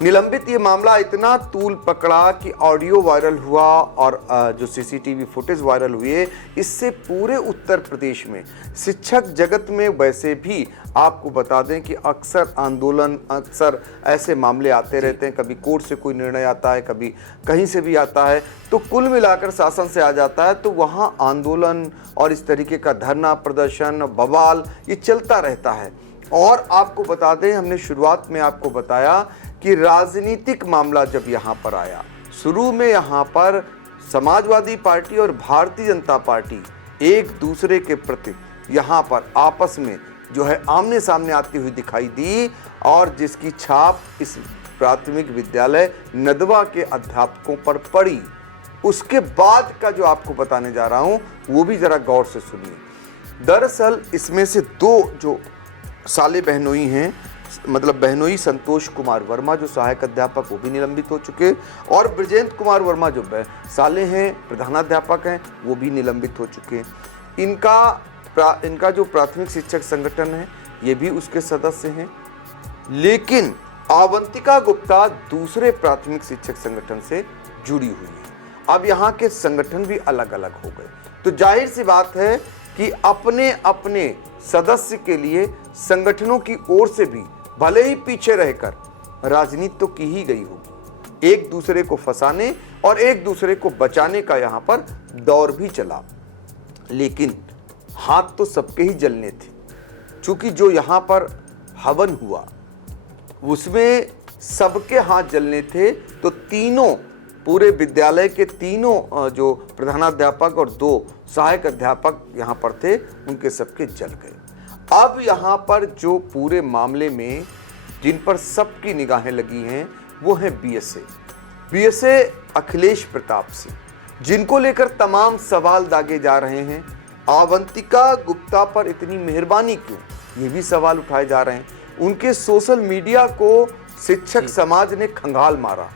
निलंबित ये मामला इतना तूल पकड़ा कि ऑडियो वायरल हुआ और जो सीसीटीवी फुटेज वायरल हुए, इससे पूरे उत्तर प्रदेश में शिक्षक जगत में वैसे भी आपको बता दें कि अक्सर आंदोलन, अक्सर ऐसे मामले आते रहते हैं, कभी कोर्ट से कोई निर्णय आता है, कभी कहीं से भी आता है, तो कुल मिलाकर शासन से आ जाता है तो वहाँ आंदोलन और इस तरीके का धरना प्रदर्शन, बवाल ये चलता रहता है। और आपको बता दें, हमने शुरुआत में आपको बताया कि राजनीतिक मामला जब यहाँ पर आया, शुरू में यहाँ पर समाजवादी पार्टी और भारतीय जनता पार्टी एक दूसरे के प्रति यहाँ पर आपस में जो है आमने सामने आती हुई दिखाई दी और जिसकी छाप इस प्राथमिक विद्यालय नदवा के अध्यापकों पर पड़ी। उसके बाद का जो आपको बताने जा रहा हूँ वो भी ज़रा गौर से सुनिए। दरअसल इसमें से 2 जो साले बहनोई हैं, मतलब बहनोई संतोष कुमार वर्मा जो सहायक अध्यापक वो भी निलंबित हो चुके और ब्रजेंद्र कुमार वर्मा जो साले हैं प्रधानाध्यापक हैं वो भी निलंबित हो चुके। इनका जो प्राथमिक शिक्षक संगठन है ये भी उसके सदस्य हैं, लेकिन अवंतिका गुप्ता दूसरे प्राथमिक शिक्षक संगठन से जुड़ी हुई है। अब यहाँ के संगठन भी अलग अलग हो गए, तो जाहिर सी बात है कि अपने अपने सदस्य के लिए संगठनों की ओर से भी भले ही पीछे रहकर राजनीति तो की ही गई होगी, एक दूसरे को फंसाने और एक दूसरे को बचाने का यहाँ पर दौर भी चला। लेकिन हाथ तो सबके ही जलने थे, क्योंकि जो यहाँ पर हवन हुआ उसमें सबके हाथ जलने थे। तो तीनों, पूरे विद्यालय के तीनों जो प्रधानाध्यापक और 2 सहायक अध्यापक यहाँ पर थे उनके सबके जल गए। अब यहाँ पर जो पूरे मामले में जिन पर सबकी निगाहें लगी हैं वो है बीएसए अखिलेश प्रताप सिंह, जिनको लेकर तमाम सवाल दागे जा रहे हैं। अवंतिका गुप्ता पर इतनी मेहरबानी क्यों, ये भी सवाल उठाए जा रहे हैं। उनके सोशल मीडिया को शिक्षक समाज ने खंगाल मारा।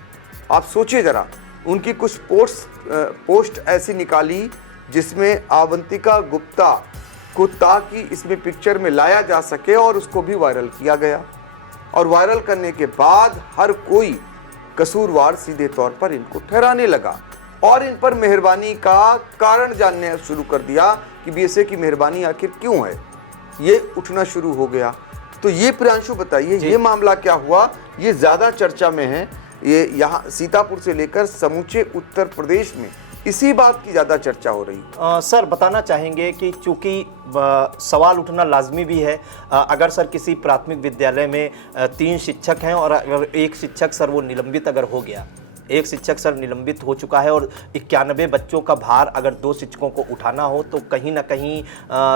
आप सोचिए जरा, उनकी कुछ पोस्ट ऐसी निकाली जिसमें अवंतिका गुप्ता को ताकि इसमें पिक्चर में लाया जा सके और उसको भी वायरल किया गया। और वायरल करने के बाद हर कोई कसूरवार सीधे तौर पर इनको ठहराने लगा और इन पर मेहरबानी का कारण जानने शुरू कर दिया कि बीएसए की मेहरबानी आखिर क्यों है, ये उठना शुरू हो गया। तो ये प्रियांशु बताइए, ये मामला क्या हुआ, ये ज़्यादा चर्चा में है। ये यहाँ सीतापुर से लेकर समूचे उत्तर प्रदेश में इसी बात की ज़्यादा चर्चा हो रही। सर बताना चाहेंगे कि चूंकि सवाल उठना लाजमी भी है, अगर सर किसी प्राथमिक विद्यालय में 3 शिक्षक हैं और अगर एक शिक्षक सर वो निलंबित अगर हो गया, एक शिक्षक सर निलंबित हो चुका है और 91 बच्चों का भार अगर 2 शिक्षकों को उठाना हो तो कहीं ना कहीं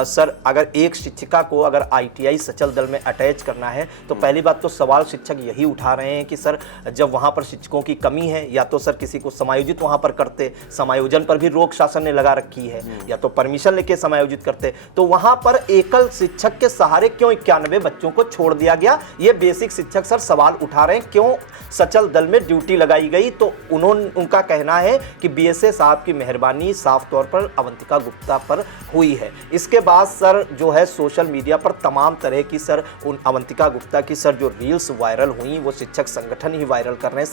सर अगर एक शिक्षिका को अगर आईटीआई सचल दल में अटैच करना है तो पहली बात तो सवाल शिक्षक यही उठा रहे हैं कि सर जब वहाँ पर शिक्षकों की कमी है या तो सर किसी को समायोजित वहाँ पर करते, समायोजन पर भी रोक शासन ने लगा रखी है, या तो परमिशन लेके समायोजित करते, तो वहाँ पर एकल शिक्षक के सहारे क्यों 91 बच्चों को छोड़ दिया गया, ये बेसिक शिक्षक सर सवाल उठा रहे हैं। क्यों सचल दल में ड्यूटी लगाई गई, तो उनका कहना है कि बीएसए साहब की मेहरबानी साफ तौर पर अवंतिका गुप्ता पर हुई है। इसके बाद सर जो है सोशल मीडिया पर तमाम तरह की सर उन अवंतिका गुप्ता की सर जो रील्स वायरल हुई वो शिक्षक संगठन ही वायरल कर रहे हैं।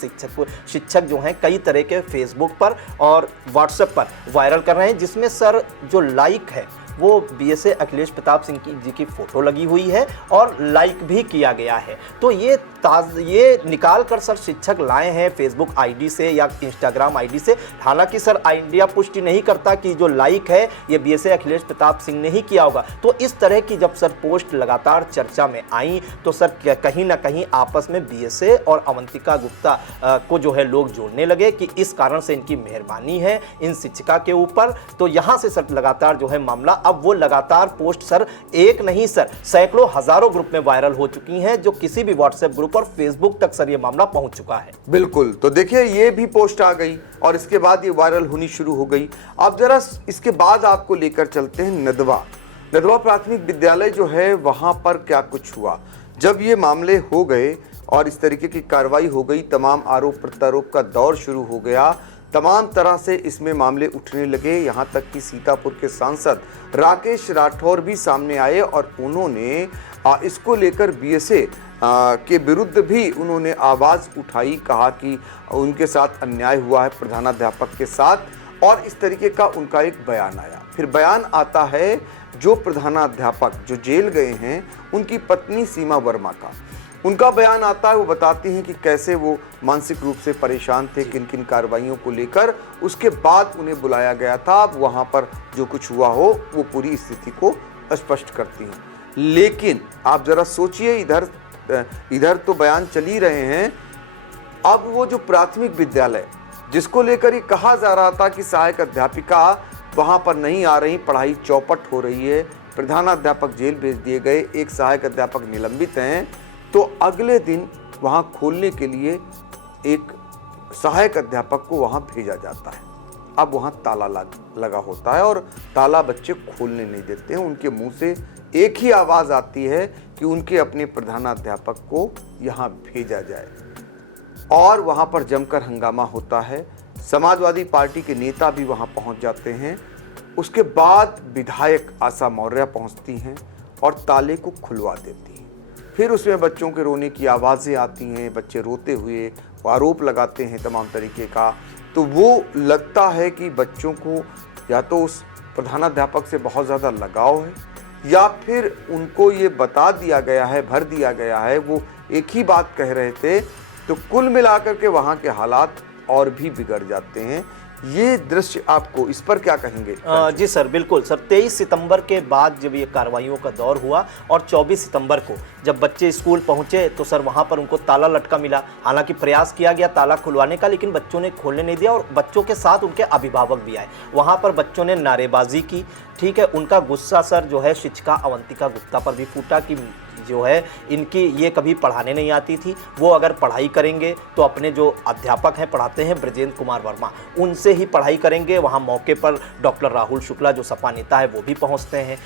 शिक्षक जो हैं कई तरह के फेसबुक पर और व्हाट्सएप पर वायरल कर रहे हैं, जिसमें सर जो लाइक है वो बीएसए अखिलेश प्रताप सिंह जी की फोटो लगी हुई है और लाइक भी किया गया है। तो ये ये निकाल कर सर शिक्षक लाए हैं फेसबुक आईडी से या इंस्टाग्राम आईडी से। हालांकि सर इंडिया पुष्टि नहीं करता कि जो लाइक है ये बीएसए अखिलेश प्रताप सिंह ने ही किया होगा। तो इस तरह की जब सर पोस्ट लगातार चर्चा में आई तो सर कहीं ना कहीं आपस में बीएसए और अवंतिका गुप्ता को जो है लोग जोड़ने लगे कि इस कारण से इनकी मेहरबानी है इन शिक्षिका के ऊपर। तो यहां से सर लगातार जो है मामला, अब वो लगातार पोस्ट सर एक नहीं सर सैकड़ों हजारों ग्रुप में वायरल हो चुकी हैं, जो किसी भी व्हाट्सएप ग्रुप और फेसबुक तक सर ये मामला पहुंच चुका है। बिल्कुल, तो देखिए ये भी पोस्ट आ गई और इसके बाद ये वायरल होनी शुरू हो गई। अब जरा इसके बाद आपको लेकर चलते हैं नदवा प्राथमिक विद्यालय जो है वहां पर क्या कुछ हुआ। जब ये मामले हो गए और इस तरीके की कार्रवाई हो गई, तमाम आरोप प्रत्यारोप का दौर शुरू हो गया, तमाम तरह से इसमें मामले उठने लगे। यहाँ तक कि सीतापुर के सांसद राकेश राठौर भी सामने आए और उन्होंने इसको लेकर बीएसए के विरुद्ध भी उन्होंने आवाज़ उठाई, कहा कि उनके साथ अन्याय हुआ है प्रधानाध्यापक के साथ, और इस तरीके का उनका एक बयान आया। फिर बयान आता है जो प्रधानाध्यापक जो जेल गए हैं उनकी पत्नी सीमा वर्मा का, उनका बयान आता है। वो बताती हैं कि कैसे वो मानसिक रूप से परेशान थे किन किन कार्रवाइयों को लेकर, उसके बाद उन्हें बुलाया गया था। अब वहाँ पर जो कुछ हुआ हो वो पूरी स्थिति को स्पष्ट करती हैं। लेकिन आप जरा सोचिए, इधर तो बयान चल ही रहे हैं, अब वो जो प्राथमिक विद्यालय जिसको लेकर ये कहा जा रहा था कि सहायक अध्यापिका वहाँ पर नहीं आ रही, पढ़ाई चौपट हो रही है, प्रधानाध्यापक जेल भेज दिए गए, एक सहायक अध्यापक निलंबित हैं, तो अगले दिन वहाँ खोलने के लिए एक सहायक अध्यापक को वहाँ भेजा जाता है। अब वहाँ ताला लगा होता है और ताला बच्चे खोलने नहीं देते हैं। उनके मुंह से एक ही आवाज़ आती है कि उनके अपने प्रधानाध्यापक को यहाँ भेजा जाए, और वहाँ पर जमकर हंगामा होता है। समाजवादी पार्टी के नेता भी वहाँ पहुँच जाते हैं। उसके बाद विधायक आशा मौर्य पहुँचती हैं और ताले को खुलवा देती हैं। फिर उसमें बच्चों के रोने की आवाज़ें आती हैं, बच्चे रोते हुए आरोप लगाते हैं तमाम तरीके का। तो वो लगता है कि बच्चों को या तो उस प्रधानाध्यापक से बहुत ज़्यादा लगाव है, या फिर उनको ये बता दिया गया है, भर दिया गया है, वो एक ही बात कह रहे थे। तो कुल मिलाकर के वहाँ के हालात और भी बिगड़ जाते हैं। ये दृश्य आपको इस पर क्या कहेंगे? जी सर, बिल्कुल सर। 23 सितंबर के बाद जब ये कार्रवाइयों का दौर हुआ और 24 सितंबर को जब बच्चे स्कूल पहुंचे तो सर वहां पर उनको ताला लटका मिला। हालांकि प्रयास किया गया ताला खुलवाने का, लेकिन बच्चों ने खोलने नहीं दिया और बच्चों के साथ उनके अभिभावक भी आए। वहां पर बच्चों ने नारेबाजी की, ठीक है। उनका गुस्सा सर जो है शिक्षिका अवंतिका गुप्ता पर भी फूटा कि जो है इनकी ये कभी पढ़ाने नहीं आती थी, वो अगर पढ़ाई करेंगे तो अपने जो अध्यापक हैं पढ़ाते हैं ब्रजेंद्र कुमार वर्मा, उनसे ही पढ़ाई करेंगे। वहाँ मौके पर डॉक्टर राहुल शुक्ला जो सपा नेता है वो भी पहुँचते हैं।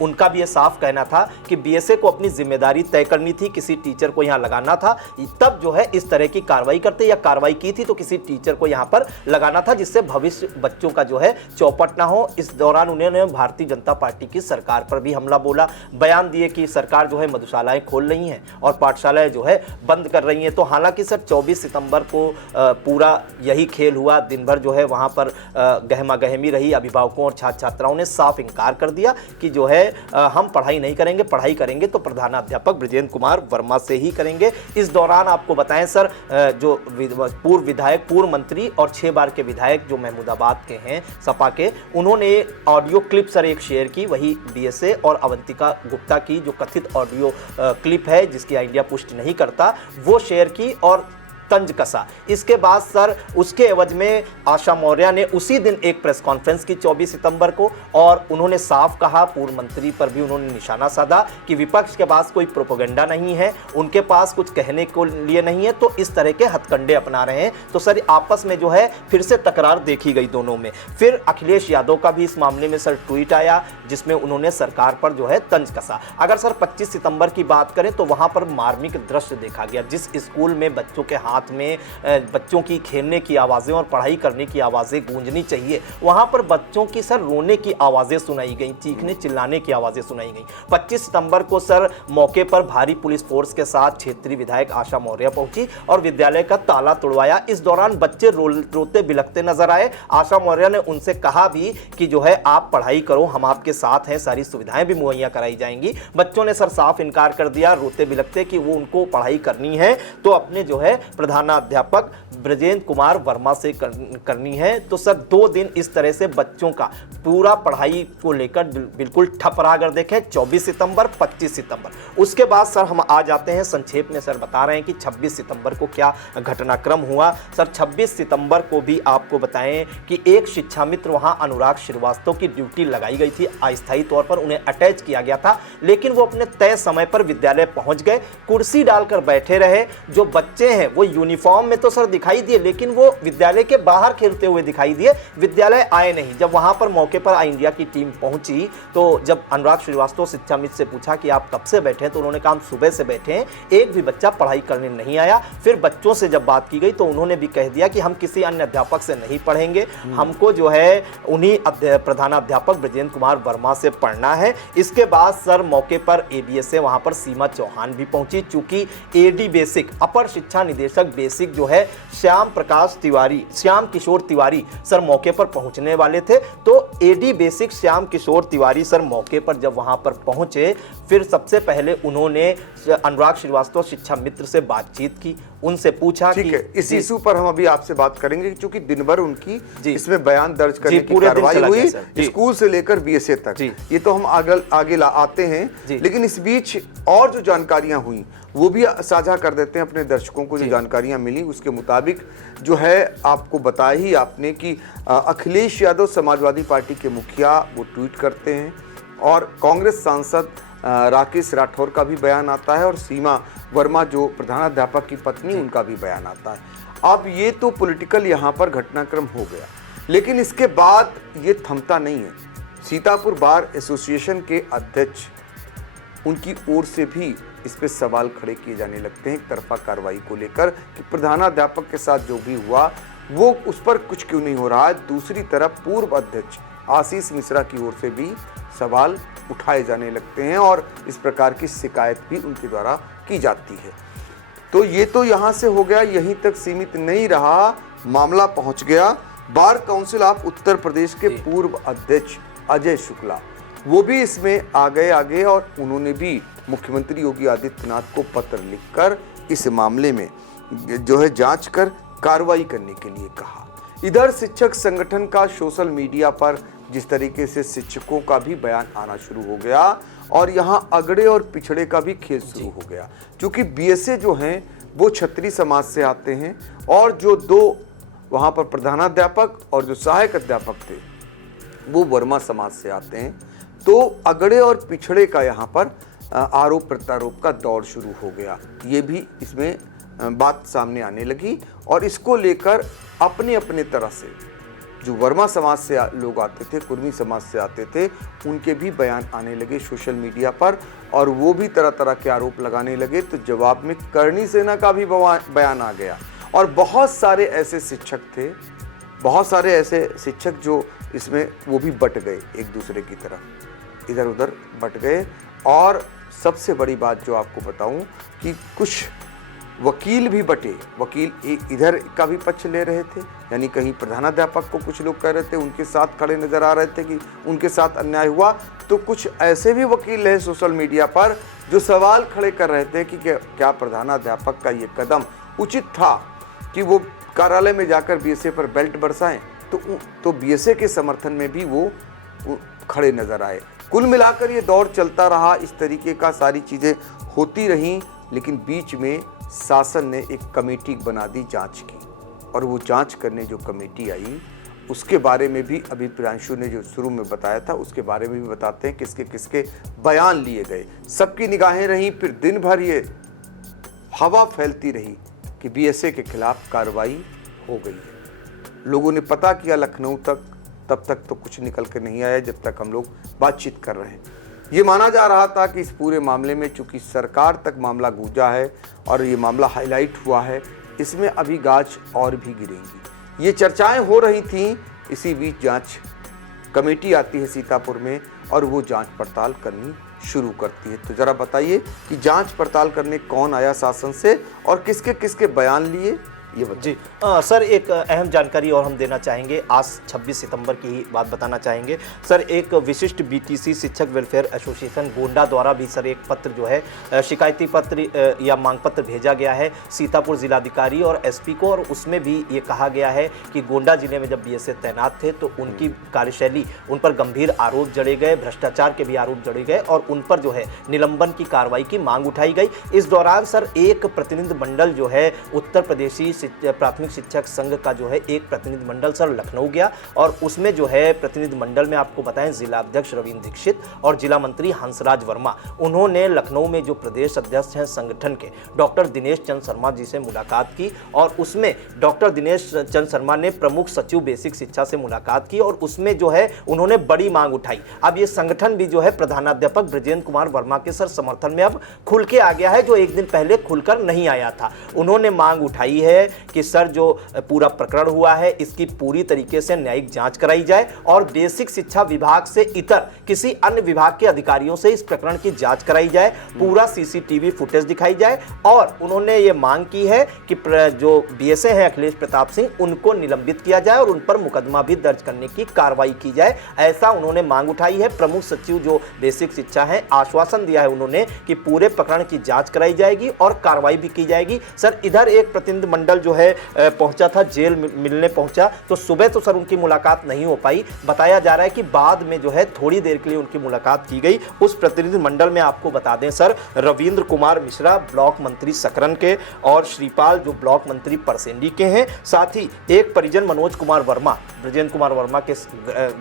उनका भी ये साफ कहना था कि बीएसए को अपनी जिम्मेदारी तय करनी थी, किसी टीचर को यहाँ लगाना था, तब जो है इस तरह की कार्रवाई करते, या कार्रवाई की थी तो किसी टीचर को यहाँ पर लगाना था जिससे भविष्य बच्चों का जो है चौपट ना हो। इस दौरान उन्होंने भारतीय जनता पार्टी की सरकार पर भी हमला बोला, बयान दिए कि सरकार जो है मधुशालाएं खोल रही हैं और पाठशालाएं जो है बंद कर रही हैं। तो हालांकि सर 24 सितंबर को पूरा यही खेल हुआ। दिन भर जो है वहां पर गहमा गहमी रही। अभिभावकों और छात्र छात्राओं ने साफ इनकार कर दिया कि जो है हम पढ़ाई नहीं करेंगे, पढ़ाई करेंगे तो प्रधानाध्यापक ब्रजेंद्र कुमार वर्मा से ही करेंगे। इस दौरान आपको बताएं सर, जो पूर्व विधायक, पूर्व मंत्री और 6 बार के विधायक जो महमूदाबाद के हैं सपा के, उन्होंने ऑडियो क्लिप सर एक शेयर की, वही बीएसए और अवंतिका गुप्ता की जो कथित ऑडियो क्लिप है जिसकी इंडिया पुष्टि नहीं करता, वो शेयर की और तंज कसा। इसके बाद सर उसके एवज में आशा मौर्य ने उसी दिन एक प्रेस कॉन्फ्रेंस की 24 सितंबर को, और उन्होंने साफ कहा, पूर्व मंत्री पर भी उन्होंने निशाना साधा कि विपक्ष के पास कोई प्रोपेगेंडा नहीं है, उनके पास कुछ कहने को लिए नहीं है, तो इस तरह के हथकंडे अपना रहे हैं। तो सर आपस में जो है फिर से तकरार देखी गई दोनों में। फिर अखिलेश यादव का भी इस मामले में सर ट्वीट आया जिसमें उन्होंने सरकार पर जो है तंज कसा। अगर सर 25 सितंबर की बात करें तो वहां पर मार्मिक दृश्य देखा गया, जिस स्कूल में बच्चों के हाथ साथ में बच्चों की खेलने की आवाज़ें और पढ़ाई करने की आवाज़ें गूंजनी चाहिए, वहाँ पर बच्चों की सर रोने की आवाज़ें सुनाई गई, चीखने चिल्लाने की आवाज़ें सुनाई गई। 25 सितंबर को सर मौके पर भारी पुलिस फोर्स के साथ क्षेत्रीय विधायक आशा मौर्य पहुंची और विद्यालय का ताला तोड़वाया। इस दौरान बच्चे रोते बिलखते नजर आए। आशा मौर्य ने उनसे कहा भी कि जो है आप पढ़ाई करो, हम आपके साथ हैं, सारी सुविधाएं भी मुहैया कराई जाएंगी। बच्चों ने सर साफ इनकार कर दिया रोते बिलखते कि वो उनको पढ़ाई करनी है तो अपने जो है प्रधानाध्यापक ब्रजेंद्र कुमार वर्मा से करनी है। तो सर 2 दिन इस तरह से बच्चों का पूरा पढ़ाई को लेकर बिल्कुल ठप रहा। अगर देखें 24 सितंबर 25 सितंबर, उसके बाद सर हम आ जाते हैं संक्षेप में सर बता रहे हैं कि 26 सितंबर को क्या घटनाक्रम हुआ। सर 26 सितंबर को भी आपको बताएं कि एक शिक्षा मित्र वहां अनुराग श्रीवास्तव की ड्यूटी लगाई गई थी, अस्थायी तौर पर उन्हें अटैच किया गया था, लेकिन वो अपने तय समय पर विद्यालय पहुंच गए, कुर्सी डालकर बैठे रहे। जो बच्चे हैं वो यूनिफॉर्म में तो सर दिखाई दिए, लेकिन वो विद्यालय के बाहर खेलते हुए दिखाई दिए, विद्यालय आए नहीं। जब वहां पर मौके पर इंडिया की टीम पहुंची तो जब अनुराग श्रीवास्तव शिक्षा मित्र से पूछा कि आप कब से बैठे हैं, तो उन्होंने कहा हम सुबह से बैठे हैं, एक भी बच्चा पढ़ाई करने नहीं आया। फिर बच्चों से जब बात की गई तो उन्होंने भी कह दिया कि हम किसी अन्य अध्यापक से नहीं पढ़ेंगे, हमको जो है उन्हीं प्रधानाध्यापक ब्रजेंद्र कुमार वर्मा से पढ़ना है। इसके बाद सर मौके पर एडीएस से वहां पर सीमा चौहान भी पहुंची, चूंकि एडी बेसिक अपर शिक्षा निदेशक बेसिक जो है श्याम किशोर तिवारी सर मौके पर पहुंचने वाले थे। तो AD basic Shyam Kishore Tiwari sir मौके पर जब वहां पर पहुंचे, फिर सबसे पहले उन्होंने अनुराग श्रीवास्तव शिक्षा मित्र से बातचीत की, उनसे पूछा ठीक है, इस इशू पर हम अभी आपसे बात करेंगे क्योंकि दिन भर उनकी इसमें बयान दर्ज करने की कार्रवाई हुई, स्कूल से लेकर बीएसए तक, ये तो हम आगे आते हैं। लेकिन इस बीच और जो जानकारियां हुई वो भी साझा कर देते हैं अपने दर्शकों को। जो जानकारियां मिली उसके मुताबिक जो है आपको बताया ही आपने कि अखिलेश यादव समाजवादी पार्टी के मुखिया वो ट्वीट करते हैं और कांग्रेस सांसद राकेश राठौर का भी बयान आता है और सीमा वर्मा जो प्रधानाध्यापक की पत्नी उनका भी बयान आता है। अब ये तो पॉलिटिकल यहाँ पर घटनाक्रम हो गया, लेकिन इसके बाद ये थमता नहीं है। सीतापुर बार एसोसिएशन के अध्यक्ष उनकी ओर से भी इस पे सवाल खड़े किए जाने लगते हैं एक तरफा कार्रवाई को लेकर कि प्रधानाध्यापक के साथ जो भी हुआ वो उस पर कुछ क्यों नहीं हो रहा है। दूसरी तरफ पूर्व अध्यक्ष आशीष मिश्रा की ओर से भी सवाल उठाए जाने लगते हैं और इस प्रकार की शिकायत भी उनके द्वारा की जाती है। तो ये तो यहाँ से हो गया, यहीं तक सीमित नहीं रहा, मामला पहुँच गया bar council of Uttar Pradesh के पूर्व अध्यक्ष अजय शुक्ला, वो भी इसमें आ गए आगे और उन्होंने भी मुख्यमंत्री योगी आदित्यनाथ को पत्र लिखकर इस मामले में जो है जांच कर कार्रवाई करने के लिए कहा। इधर शिक्षक संगठन का सोशल मीडिया पर जिस तरीके से शिक्षकों का भी बयान आना शुरू हो गया और यहाँ अगड़े और पिछड़े का भी खेल शुरू हो गया, क्योंकि बीएसए जो हैं वो क्षत्रिय समाज से आते हैं और जो 2 वहाँ पर प्रधानाध्यापक और जो सहायक अध्यापक थे वो वर्मा समाज से आते हैं। तो अगड़े और पिछड़े का यहाँ पर आरोप प्रत्यारोप का दौर शुरू हो गया। ये भी इसमें बात सामने आने लगी और इसको लेकर अपने अपने तरह से जो वर्मा समाज से लोग आते थे, कुर्मी समाज से आते थे, उनके भी बयान आने लगे सोशल मीडिया पर और वो भी तरह तरह के आरोप लगाने लगे। तो जवाब में करणी सेना का भी बयान आ गया और बहुत सारे ऐसे शिक्षक थे, बहुत सारे ऐसे शिक्षक जो इसमें वो भी बट गए, एक दूसरे की तरफ इधर उधर बट गए। और सबसे बड़ी बात जो आपको बताऊं कि कुछ वकील भी बटे, वकील इधर का भी पक्ष ले रहे थे, यानी कहीं प्रधानाध्यापक को कुछ लोग कह रहे थे उनके साथ खड़े नजर आ रहे थे कि उनके साथ अन्याय हुआ, तो कुछ ऐसे भी वकील हैं सोशल मीडिया पर जो सवाल खड़े कर रहे थे कि क्या प्रधानाध्यापक का ये कदम उचित था कि वो कार्यालय में जाकर बीएसए पर बेल्ट बरसाएं। तो बीएसए के समर्थन में भी वो खड़े नजर आए। कुल मिलाकर ये दौर चलता रहा, इस तरीके का सारी चीज़ें होती रहीं, लेकिन बीच में शासन ने एक कमेटी बना दी जांच की और वो जांच करने जो कमेटी आई उसके बारे में भी अभी प्रियांशु ने जो शुरू में बताया था उसके बारे में भी बताते हैं किसके किसके बयान लिए गए। सबकी निगाहें रहीं, फिर दिन भर ये हवा फैलती रही कि बीएसए के खिलाफ कार्रवाई हो गई है। लोगों ने पता किया लखनऊ तक, तब तक तो कुछ निकल कर नहीं आया जब तक हम लोग बातचीत कर रहे हैं। ये माना जा रहा था कि इस पूरे मामले में चूंकि सरकार तक मामला गूंजा है और ये मामला हाईलाइट हुआ है, इसमें अभी गाज और भी गिरेंगी। ये चर्चाएं हो रही थीं, इसी बीच जांच कमेटी आती है सीतापुर में और वो जांच पड़ताल करनी शुरू करती है। तो जरा बताइए कि जांच पड़ताल करने कौन आया शासन से और किसके किसके बयान लिए, ये जी सर, एक अहम जानकारी और हम देना चाहेंगे। आज 26 सितंबर की ही बात बताना चाहेंगे सर। एक विशिष्ट बीटीसी शिक्षक वेलफेयर एसोसिएशन गोंडा द्वारा भी सर एक पत्र जो है शिकायती पत्र या मांग पत्र भेजा गया है सीतापुर जिलाधिकारी और एसपी को, और उसमें भी ये कहा गया है कि गोंडा जिले में जब बीएसए तैनात थे तो उनकी कार्यशैली, उन पर गंभीर आरोप जड़े गए, भ्रष्टाचार के भी आरोप जड़े गए और उन पर जो है निलंबन की कार्रवाई की मांग उठाई गई। इस दौरान सर एक प्रतिनिधि मंडल जो है उत्तर प्रदेशी प्राथमिक शिक्षक संघ का जो है एक प्रतिनिधि मंडल सर लखनऊ गया, और उसमें जो है प्रतिनिधि मंडल में आपको बताएं जिला अध्यक्ष रविंद्र दीक्षित और जिला मंत्री हंसराज वर्मा, उन्होंने लखनऊ में जो प्रदेश अध्यक्ष हैं संगठन के डॉक्टर दिनेश चंद शर्मा जी से मुलाकात की, और उसमें डॉक्टर दिनेश चंद शर्मा ने प्रमुख सचिव बेसिक शिक्षा से मुलाकात की और उसमें जो है उन्होंने बड़ी मांग उठाई। अब ये संगठन भी जो है प्रधानाध्यापक ब्रजेंद्र कुमार वर्मा के सर समर्थन में अब खुल के आ गया है, जो एक दिन पहले खुलकर नहीं आया था। उन्होंने मांग उठाई है कि सर जो पूरा प्रकरण हुआ है इसकी पूरी तरीके से न्यायिक जांच कराई जाए और बेसिक शिक्षा विभाग से इतर किसी अन्य विभाग के अधिकारियों से इस प्रकरण की जांच कराई जाए, पूरा सीसीटीवी फुटेज दिखाई जाए, और उन्होंने ये मांग की है कि जो बीएसए हैं अखिलेश प्रताप सिंह, उनको निलंबित किया जाए और उन पर मुकदमा भी दर्ज करने की कार्रवाई की जाए, ऐसा उन्होंने मांग उठाई है। प्रमुख सचिव जो बेसिक शिक्षा है आश्वासन दिया है उन्होंने कि पूरे प्रकरण की जांच कराई जाएगी और कार्रवाई भी की जाएगी। सर इधर एक प्रतिनिधि मंडल जो है पहुंचा था, जेल मिलने पहुंचा, तो सुबह तो सर उनकी मुलाकात नहीं हो पाई। बताया जा रहा है कि बाद में जो है थोड़ी देर के लिए उनकी मुलाकात की गई। उस प्रतिनिधि मंडल में आपको बता दें सर, रविंद्र कुमार मिश्रा ब्लॉक मंत्री सकरन के और श्रीपाल जो ब्लॉक मंत्री परसेंडी के हैं, साथ ही एक परिजन मनोज कुमार वर्मा, ब्रजेंद्र कुमार वर्मा के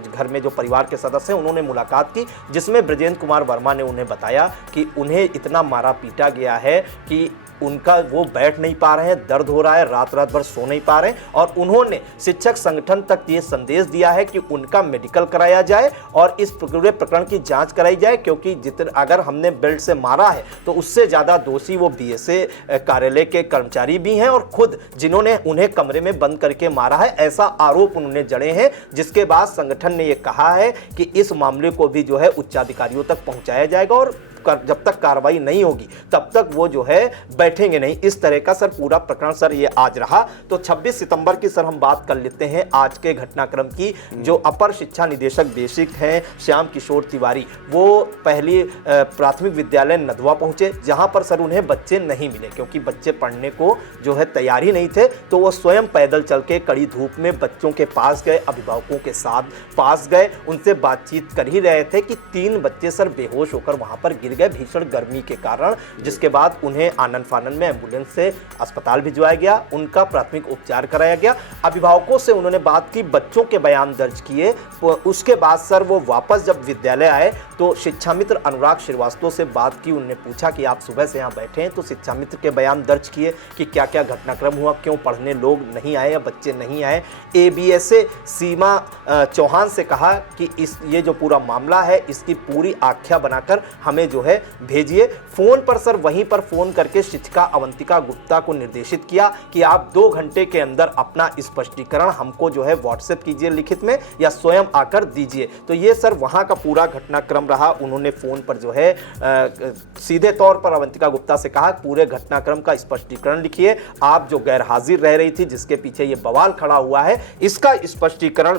घर में जो परिवार के सदस्य हैं उन्होंने मुलाकात की, जिसमें ब्रजेंद्र कुमार वर्मा ने उन्हें बताया कि उन्हें इतना मारा पीटा गया है कि उनका वो बैठ नहीं पा रहे हैं, दर्द हो रहा है, रात रात भर सो नहीं पा रहे हैं, और उन्होंने शिक्षक संगठन तक ये संदेश दिया है कि उनका मेडिकल कराया जाए और इस पूरे प्रकरण की जांच कराई जाए, क्योंकि अगर हमने बेल्ट से मारा है तो उससे ज़्यादा दोषी वो बीएसए कार्यालय के कर्मचारी भी हैं और खुद जिन्होंने उन्हें कमरे में बंद करके मारा है, ऐसा आरोप उन्होंने जड़े हैं। जिसके बाद संगठन ने ये कहा है कि इस मामले को भी जो है उच्चाधिकारियों तक पहुँचाया जाएगा और जब तक कार्रवाई नहीं होगी तब तक वो जो है बैठेंगे नहीं। इस तरह का सर पूरा प्रकरण सर ये आज रहा। तो 26 सितंबर की सर हम बात कर लेते हैं आज के घटनाक्रम की। जो अपर शिक्षा निदेशक बेसिक हैं श्याम किशोर तिवारी, वो पहली प्राथमिक विद्यालय नदवा पहुंचे, जहां पर सर उन्हें बच्चे नहीं मिले, क्योंकि बच्चे पढ़ने को जो है तैयार ही नहीं थे। तो वो स्वयं पैदल चल के कड़ी धूप में बच्चों के पास गए, अभिभावकों के साथ पास गए, उनसे बातचीत कर ही रहे थे कि 3 बच्चे सर बेहोश होकर वहां पर गिर गए भीषण गर्मी के कारण, जिसके बाद उन्हें आनन फानन में एम्बुलेंस से अस्पताल भिजवाया गया, उनका प्राथमिक उपचार कराया गया। अभिभावकों से उन्होंने बात की, बच्चों के बयान दर्ज किए। उसके बाद सर वो वापस जब विद्यालय आए तो शिक्षा मित्र अनुराग श्रीवास्तव से बात की। उन्होंने पूछा कि आप सुबह से यहाँ बैठे हैं, तो शिक्षा मित्र के बयान दर्ज किए कि क्या क्या घटनाक्रम हुआ, क्यों पढ़ने लोग नहीं आए या बच्चे नहीं आए। एबीएसए सीमा चौहान से कहा कि ये जो पूरा मामला है इसकी पूरी आख्या बनाकर हमें जो है भेजिए। फोन पर सर वहीं पर फोन करके शिक्षिका अवंतिका गुप्ता को निर्देशित किया कि आप 2 घंटे के अंदर अपना स्पष्टीकरण हमको जो है व्हाट्सएप कीजिए लिखित में या स्वयं आकर दीजिए। तो ये सर वहां का पूरा घटनाक्रम रहा। उन्होंने फोन पर जो है सीधे तौर पर अवंतिका गुप्ता से कहा पूरे घटनाक्रम का स्पष्टीकरण लिखिए, आप जो गैर हाजिर रह रही थी जिसके पीछे ये बवाल खड़ा हुआ है इसका स्पष्टीकरण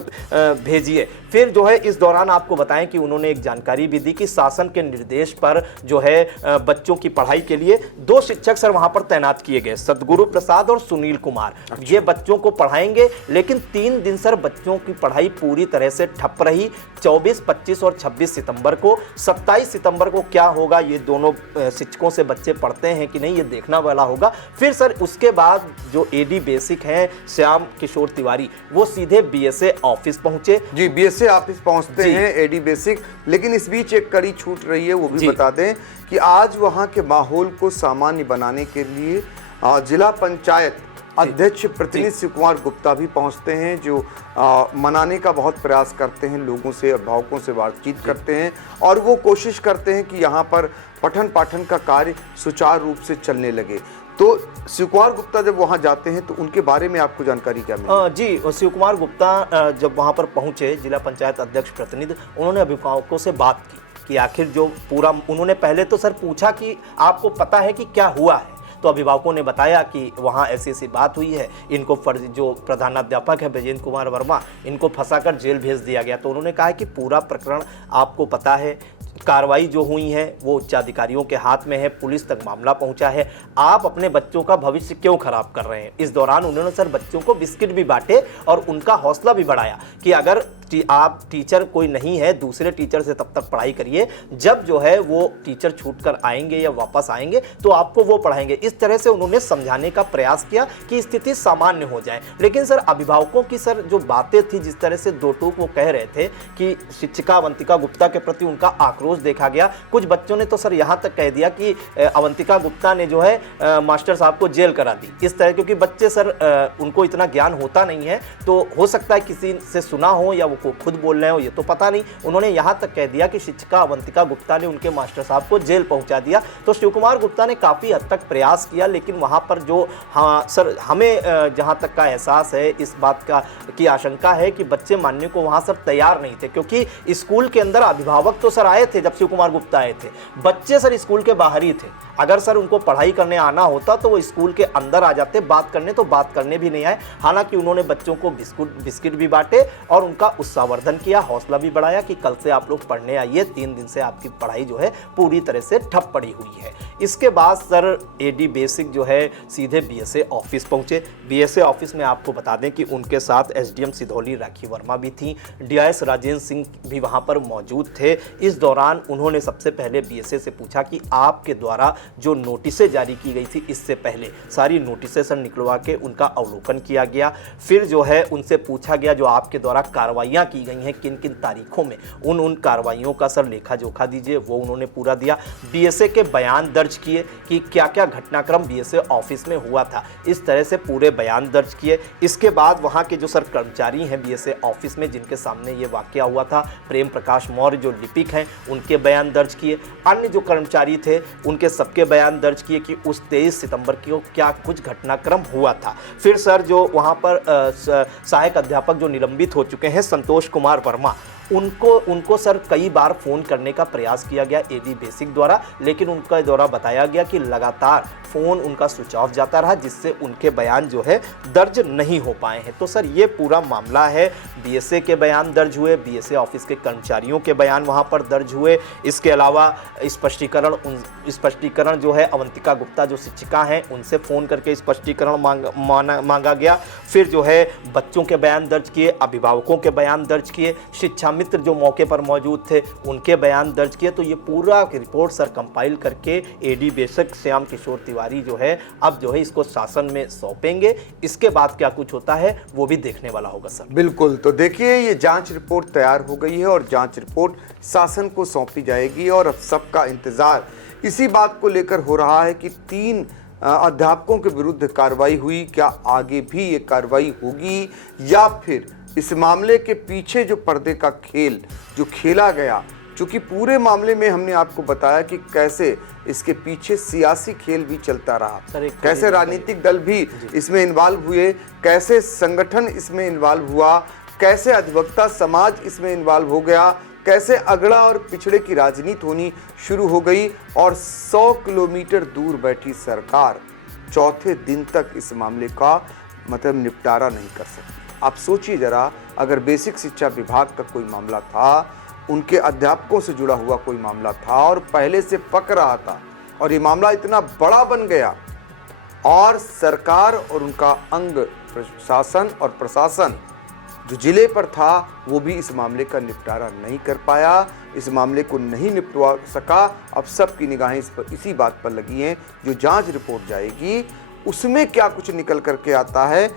भेजिए। फिर जो है इस दौरान आपको बताएं कि उन्होंने एक जानकारी भी दी कि शासन के निर्देश पर जो है बच्चों की पढ़ाई के लिए 2 शिक्षक सर वहां पर तैनात किए गए, सतगुरु प्रसाद और सुनील कुमार। ये बच्चों को पढ़ाएंगे, लेकिन 3 दिन सर बच्चों की पढ़ाई पूरी तरह से ठप रही। 24, 25 और 26 सितंबर को, 27 सितंबर को क्या होगा, ये दोनों शिक्षकों से बच्चे पढ़ते हैं कि नहीं ये देखना वाला होगा। फिर सर उसके बाद जो एडी बेसिक हैं श्याम किशोर तिवारी, वो सीधे बीएसए ऑफिस पहुंचे। जी, बीएसए ऑफिस पहुंचते हैं एडी बेसिक। लेकिन इस बीच एक कड़ी छूट रही है, वो भी बता दें कि आज वहां के माहौल को सामान्य बनाने के लिए जिला पंचायत अध्यक्ष प्रतिनिधि शिव कुमार गुप्ता भी पहुंचते हैं, जो मनाने का बहुत प्रयास करते हैं, लोगों से, अभिभावकों से बातचीत करते हैं और वो कोशिश करते हैं कि यहाँ पर पठन पाठन का कार्य सुचारू रूप से चलने लगे। तो शिव कुमार गुप्ता जब वहां जाते हैं तो उनके बारे में आपको जानकारी क्या मिली? जी, शिव कुमार गुप्ता जब वहां पर पहुंचे, जिला पंचायत अध्यक्ष प्रतिनिधि, उन्होंने अभिभावकों से बात की कि आखिर जो पूरा, उन्होंने पहले तो सर पूछा कि आपको पता है कि क्या हुआ है, तो अभिभावकों ने बताया कि वहाँ ऐसी ऐसी बात हुई है, इनको जो प्रधानाध्यापक है ब्रजेंद्र कुमार वर्मा, इनको फंसाकर जेल भेज दिया गया। तो उन्होंने कहा कि पूरा प्रकरण आपको पता है, कार्रवाई जो हुई है वो उच्चाधिकारियों के हाथ में है, पुलिस तक मामला पहुंचा है, आप अपने बच्चों का भविष्य क्यों खराब कर रहे हैं। इस दौरान उन्होंने सर बच्चों को बिस्किट भी बांटे और उनका हौसला भी बढ़ाया कि अगर आप टीचर कोई नहीं है, दूसरे टीचर से तब तक पढ़ाई करिए, जब जो है वो टीचर छूट कर आएंगे या वापस आएंगे तो आपको वो पढ़ाएंगे। इस तरह से उन्होंने समझाने का प्रयास किया कि स्थिति सामान्य हो जाए। लेकिन सर अभिभावकों की सर जो बातें थी, जिस तरह से दो टूक वो कह रहे थे कि शिक्षिका अवंतिका गुप्ता के प्रति उनका आक्रोश देखा गया। कुछ बच्चों ने तो सर यहाँ तक कह दिया कि अवंतिका गुप्ता ने जो है मास्टर साहब को जेल करा दी। इस तरह, क्योंकि बच्चे सर उनको इतना ज्ञान होता नहीं है, तो हो सकता है किसी से सुना हो या वो खुद बोल रहे हो, ये तो पता नहीं। उन्होंने यहाँ तक कह दिया कि शिक्षिका अवंतिका गुप्ता ने उनके मास्टर साहब को जेल पहुंचा दिया। तो शिव कुमार गुप्ता ने काफ़ी हद तक प्रयास किया, लेकिन वहाँ पर जो, हाँ सर, हमें जहाँ तक का एहसास है, इस बात का की आशंका है कि बच्चे मानने को वहाँ सर तैयार नहीं थे, क्योंकि स्कूल के अंदर अभिभावक तो सर आए थे जब शिव कुमार गुप्ता आए थे, बच्चे सर स्कूल के बाहर ही थे। अगर सर उनको पढ़ाई करने आना होता तो वो स्कूल के अंदर आ जाते, बात करने तो बात करने भी नहीं आए। हालांकि उन्होंने बच्चों को बिस्किट भी बांटे और उनका उत्साहवर्धन किया, हौसला भी बढ़ाया कि कल से आप लोग पढ़ने आइए, 3 दिन से आपकी पढ़ाई जो है पूरी तरह से ठप पड़ी हुई है। इसके बाद सर एडी बेसिक जो है सीधे बीएसए ऑफिस पहुंचे। बीएसए ऑफिस में आपको बता दें कि उनके साथ एसडीएम सिधौली राखी वर्मा भी थी, डीआईएस राजेंद्र सिंह भी वहां पर मौजूद थे। इस दौरान उन्होंने सबसे पहले बीएसए से पूछा कि आपके द्वारा जो नोटिसें जारी की गई थी, इससे पहले सारी नोटिसें सर निकलवा के उनका अवलोकन किया गया। फिर जो है उनसे पूछा गया जो आपके द्वारा कार्रवाइयाँ की गई हैं किन किन तारीखों में, उन कार्रवाइयों का सर लेखा जोखा दीजिए, वो उन्होंने पूरा दिया। बीएसए के बयान दर्ज किए कि क्या क्या घटनाक्रम बीएसए ऑफिस में हुआ था, इस तरह से पूरे बयान दर्ज किए। इसके बाद वहाँ के जो सर कर्मचारी हैं बीएसए ऑफिस में, जिनके सामने ये वाकया हुआ था, प्रेम प्रकाश मौर्य जो लिपिक हैं, उनके बयान दर्ज किए। अन्य जो कर्मचारी थे उनके सबके बयान दर्ज किए कि उस 23 सितंबर को क्या कुछ घटनाक्रम हुआ था। फिर सर जो वहाँ पर सहायक अध्यापक जो निलंबित हो चुके हैं संतोष कुमार वर्मा, उनको सर कई बार फ़ोन करने का प्रयास किया गया एडी बेसिक द्वारा, लेकिन उनका द्वारा बताया गया कि लगातार फ़ोन उनका स्विच ऑफ जाता रहा, जिससे उनके बयान जो है दर्ज नहीं हो पाए हैं। तो सर ये पूरा मामला है, बीएसए के बयान दर्ज हुए, बीएसए ऑफिस के कर्मचारियों के बयान वहाँ पर दर्ज हुए। इसके अलावा स्पष्टीकरण जो है अवंतिका गुप्ता जो शिक्षिका हैं उनसे फ़ोन करके स्पष्टीकरण मांगा गया। फिर जो है बच्चों के बयान दर्ज किए, अभिभावकों के बयान दर्ज किए, शिक्षा मित्र जो मौके पर मौजूद थे उनके बयान दर्ज किए। तो ये पूरा रिपोर्ट सर कंपाइल करके एडी बेसिक श्याम किशोर तिवारी जो है अब जो है इसको शासन में सौंपेंगे। इसके बाद क्या कुछ होता है वो भी देखने वाला होगा सर। बिल्कुल, तो देखिए ये जांच रिपोर्ट तैयार हो गई है और जांच रिपोर्ट शासन को सौंपी जाएगी और अब सबका इंतजार इसी बात को लेकर हो रहा है कि 3 अध्यापकों के विरुद्ध कार्रवाई हुई, क्या आगे भी ये कार्रवाई होगी या फिर इस मामले के पीछे जो पर्दे का खेल जो खेला गया, चूंकि पूरे मामले में हमने आपको बताया कि कैसे इसके पीछे सियासी खेल भी चलता रहा, कैसे राजनीतिक दल भी इसमें इन्वॉल्व हुए, कैसे संगठन इसमें इन्वॉल्व हुआ, कैसे अधिवक्ता समाज इसमें इन्वॉल्व हो गया, कैसे अगड़ा और पिछड़े की राजनीति होनी शुरू हो गई और 100 किलोमीटर दूर बैठी सरकार चौथे दिन तक इस मामले का मतलब निपटारा नहीं कर सकती। आप सोचिए जरा, अगर बेसिक शिक्षा विभाग का कोई मामला था, उनके अध्यापकों से जुड़ा हुआ कोई मामला था और पहले से पक रहा था और ये मामला इतना बड़ा बन गया और सरकार और उनका अंग प्रशासन और प्रशासन जो जिले पर था वो भी इस मामले का निपटारा नहीं कर पाया, इस मामले को नहीं निपटवा सका। अब सबकी निगाहें इसी बात पर लगी हैं, जो जांच रिपोर्ट जाएगी उसमें क्या कुछ निकल करके आता है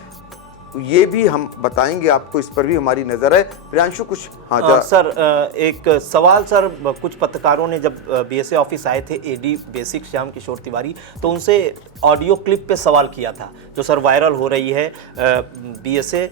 ये भी हम बताएंगे आपको, इस पर भी हमारी नजर है। प्रियांशु कुछ सर एक सवाल सर, कुछ पत्रकारों ने जब बीएसए ऑफिस आए थे एडी बेसिक श्याम किशोर तिवारी, तो उनसे ऑडियो क्लिप पे सवाल किया था जो सर वायरल हो रही है बीएसए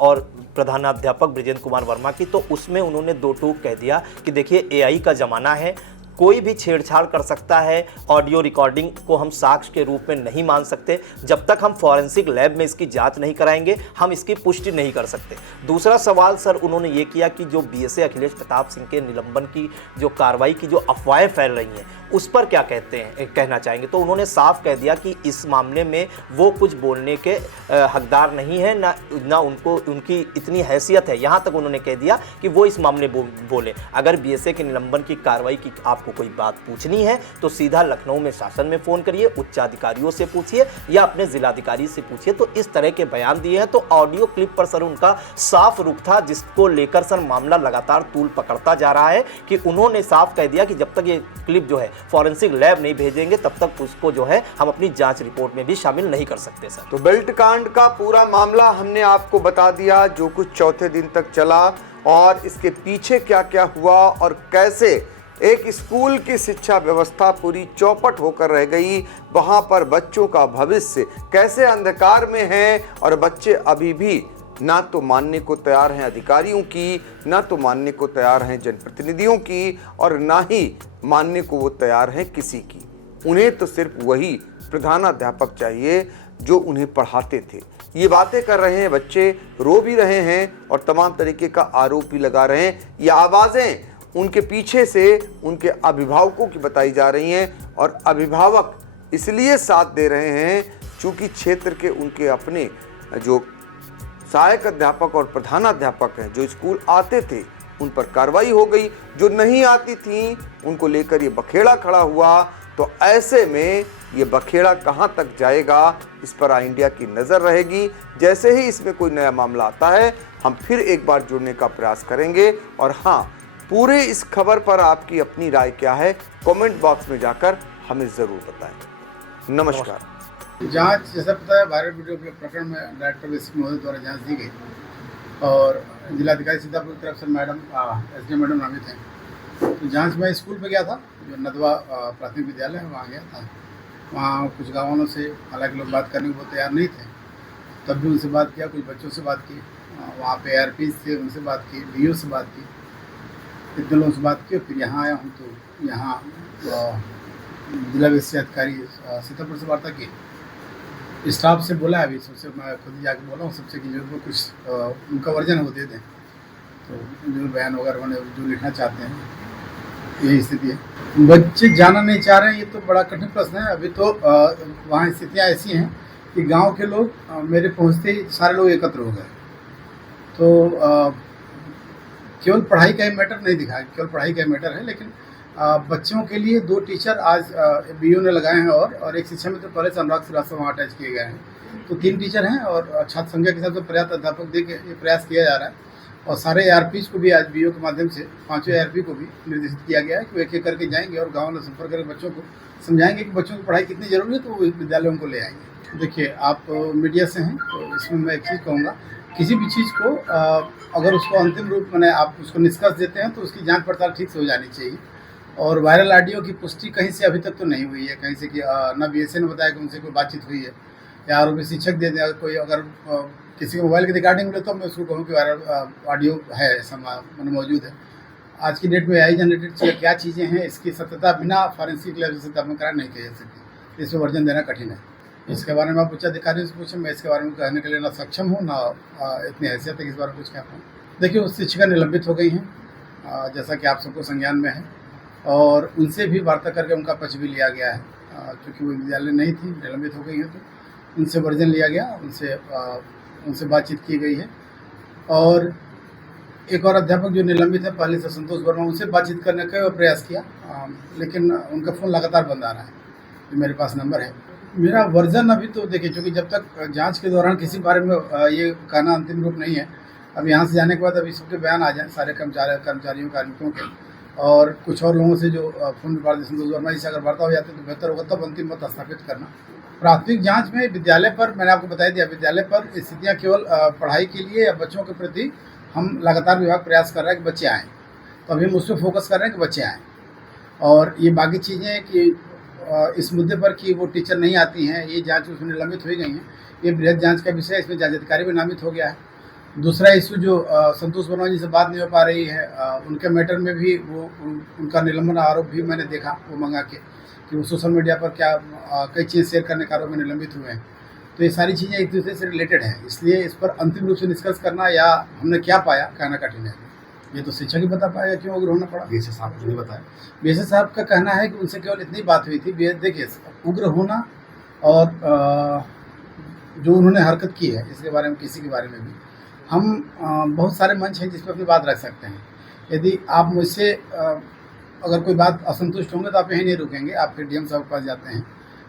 और प्रधानाध्यापक ब्रजेंद्र कुमार वर्मा की। तो उसमें उन्होंने 2 टूक कह दिया कि देखिए एआई का ज़माना है, कोई भी छेड़छाड़ कर सकता है। ऑडियो रिकॉर्डिंग को हम साक्ष्य के रूप में नहीं मान सकते। जब तक हम फॉरेंसिक लैब में इसकी जांच नहीं कराएंगे हम इसकी पुष्टि नहीं कर सकते। दूसरा सवाल सर उन्होंने ये किया कि जो बीएसए अखिलेश प्रताप सिंह के निलंबन की जो कार्रवाई की जो अफवाहें फैल रही हैं उस पर क्या कहना चाहेंगे। तो उन्होंने साफ कह दिया कि इस मामले में वो कुछ बोलने के हकदार नहीं है, ना उनको उनकी इतनी हैसियत है। यहाँ तक उन्होंने कह दिया कि वो इस मामले बोले। अगर बीएसए के निलंबन की कार्रवाई की आपको कोई बात पूछनी है तो सीधा लखनऊ में शासन में फ़ोन करिए, उच्चाधिकारियों से पूछिए या अपने जिलाधिकारी से पूछिए। तो इस तरह के बयान दिए हैं। तो ऑडियो क्लिप पर सर उनका साफ रुख था, जिसको लेकर सर मामला लगातार तूल पकड़ता जा रहा है कि उन्होंने साफ कह दिया कि जब तक ये क्लिप जो है फॉरेंसिक लैब नहीं भेजेंगे तब तक उसको जो है हम अपनी जांच रिपोर्ट में भी शामिल नहीं कर सकते सर। तो बेल्ट कांड का पूरा मामला हमने आपको बता दिया, जो कुछ चौथे दिन तक चला और इसके पीछे क्या क्या हुआ और कैसे एक स्कूल की शिक्षा व्यवस्था पूरी चौपट होकर रह गई। वहां पर बच्चों का भविष्य कैसे अंधकार में है और बच्चे अभी भी ना तो मानने को तैयार हैं अधिकारियों की, ना तो मानने को तैयार हैं जनप्रतिनिधियों की और ना ही मानने को वो तैयार हैं किसी की। उन्हें तो सिर्फ वही प्रधानाध्यापक चाहिए जो उन्हें पढ़ाते थे। ये बातें कर रहे हैं बच्चे, रो भी रहे हैं और तमाम तरीके का आरोप भी लगा रहे हैं। ये आवाज़ें उनके पीछे से उनके अभिभावकों की बताई जा रही हैं और अभिभावक इसलिए साथ दे रहे हैं चूँकि क्षेत्र के उनके अपने जो सहायक अध्यापक और प्रधानाध्यापक हैं जो स्कूल आते थे उन पर कार्रवाई हो गई, जो नहीं आती थी उनको लेकर ये बखेड़ा खड़ा हुआ। तो ऐसे में ये बखेड़ा कहाँ तक जाएगा इस पर आई इंडिया की नज़र रहेगी। जैसे ही इसमें कोई नया मामला आता है हम फिर एक बार जुड़ने का प्रयास करेंगे। और हाँ, पूरे इस खबर पर आपकी अपनी राय क्या है कमेंट बॉक्स में जाकर हमें ज़रूर बताएं। नमस्कार। जांच जैसा पता है वायरल वीडियो के प्रकरण में डायरेक्टर बेसिक महोदय द्वारा जांच दी गई और जिलाधिकारी सीतापुर की तरफ से मैडम एसडीएम मैडम नामित हैं। तो जांच में स्कूल पे गया था, जो नदवा प्राथमिक विद्यालय है वहाँ गया था। वहाँ कुछ गाँव वालों से हालांकि लोग बात करने को बहुत तैयार नहीं थे, तब भी उनसे बात किया, कुछ बच्चों से बात की, वहाँ पे ARP थे उनसे बात की, DO से बात की, इतने लोगों से बात की। फिर यहाँ आया हूँ तो यहाँ जिला विशेष अधिकारी सीतापुर से वार्ता की, स्टाफ से बोला अभी सबसे, मैं खुद ही जाके बोला हूँ सबसे कि जो कुछ उनका वर्जन वो दे दें, तो जो बयान वगैरह उन्होंने जो लिखना चाहते हैं यही स्थिति है। बच्चे जाना नहीं चाह रहे हैं, ये तो बड़ा कठिन प्रश्न है। अभी तो वहाँ स्थितियाँ ऐसी हैं कि गांव के लोग मेरे पहुँचते ही सारे लोग एकत्र हो गए। तो केवल पढ़ाई का ही मैटर नहीं दिखा, केवल पढ़ाई का ही मैटर है, लेकिन बच्चों के लिए 2 टीचर आज BO ने लगाए हैं और एक शिक्षा मित्र पहले से अनुराग श्रीवास्तव वहाँ अटैच किए गए हैं। तो 3 टीचर हैं और छात्र संख्या के हिसाब से पर्याप्त अध्यापक दे के ये प्रयास किया जा रहा है। और सारे ARPs को भी आज BO के माध्यम से 5 ARP को भी निर्देशित किया गया है कि वो एक एक करके जाएंगे और गाँव में संपर्क करके बच्चों को समझाएंगे कि बच्चों की पढ़ाई कितनी जरूरी है, तो वो विद्यालयों को ले आएंगे। देखिए, आप मीडिया से हैं तो इसमें मैं एक चीज़ कहूँगा, किसी भी चीज़ को अगर उसको अंतिम रूप में आप उसको निष्कर्ष देते हैं तो उसकी जाँच पड़ताल ठीक से हो जानी चाहिए। और वायरल ऑडियो की पुष्टि कहीं से अभी तक तो नहीं हुई है, कहीं से कि ना BSA ने बताया कि उनसे कोई बातचीत हुई है या आरोपी शिक्षक दे दें। कोई अगर किसी के मोबाइल की रिकॉर्डिंग मिले तो मैं उसको कहूँ कि वायरल ऑडियो है, ऐसा मैंने मौजूद है। आज की डेट में AI जनरेटेड क्या चीज़ें हैं, इसकी सत्यता बिना फॉरेंसिक लैब से तर्ककारण नहीं की जा सकती, इसमें वर्जन देना कठिन है। इसके बारे में आप उच्च अधिकारियों से पूछें, मैं इसके बारे में कहने के लिए ना सक्षम हूँ ना इतनी हैसियत है कि इस बारे में कुछ कह पाऊँ। देखिए, उस शिक्षिका निलंबित हो गई हैं जैसा कि आप सबको संज्ञान में है, और उनसे भी वार्ता करके उनका पक्ष भी लिया गया है। क्योंकि वो विद्यालय नहीं थी, निलंबित हो गई हैं, तो उनसे वर्जन लिया गया, उनसे बातचीत की गई है। और एक और अध्यापक जो निलंबित है पहले से, संतोष वर्मा, उनसे बातचीत करने का प्रयास किया, लेकिन उनका फ़ोन लगातार बंद आ रहा है। जो मेरे पास नंबर है, मेरा वर्जन अभी तो देखिए, क्योंकि जब तक जांच के दौरान किसी बारे में ये कहना अंतिम रूप नहीं है। अब यहाँ से जाने के बाद अभी सबके बयान आ जाएँ, सारे कर्मचारियों कार्मिकों के, और कुछ और लोगों से जो फोन पर संतोष वर्मा जी से अगर वार्ता हो जाती है तो बेहतर होगा, तब अंतिम मत स्थापित करना। प्राथमिक जांच में विद्यालय पर मैंने आपको बता दिया, विद्यालय पर स्थितियाँ केवल पढ़ाई के लिए या बच्चों के प्रति हम लगातार विभाग प्रयास कर रहा है कि बच्चे आएँ, तो अभी हम उस पर फोकस कर रहे हैं कि बच्चे आएँ। और ये बाकी चीज़ें कि इस मुद्दे पर कि वो टीचर नहीं आती हैं, ये जाँच उसमें निलंबित हो गई हैं, ये बृहद जाँच का विषय है, इसमें जाँच अधिकारी भी नामित हो गया है। दूसरा इशू जो संतोष वर्मा जी से बात नहीं हो पा रही है, उनके मैटर में भी उनका निलंबन आरोप भी मैंने देखा वो मंगा के कि वो सोशल मीडिया पर क्या कई चीज़ें शेयर करने के आरोप में निलंबित हुए हैं। तो ये सारी चीज़ें एक दूसरे से रिलेटेड हैं, इसलिए इस पर अंतिम रूप से निष्कर्ष करना या हमने क्या पाया कहना कठिन है। ये तो शिक्षक ही बता पाएगा क्यों उग्र होना पड़ा। बीएसए साहब ने बताया, बीएसए साहब का कहना है कि उनसे केवल इतनी बात हुई थी। देखिए, उग्र होना और जो उन्होंने हरकत की है इसके बारे में, किसी के बारे में भी हम बहुत सारे मंच हैं जिस पर अपनी बात रख सकते हैं। यदि आप मुझसे अगर कोई बात असंतुष्ट होंगे तो आप यहीं नहीं रुकेंगे, आप फिर डीएम साहब के पास जाते हैं,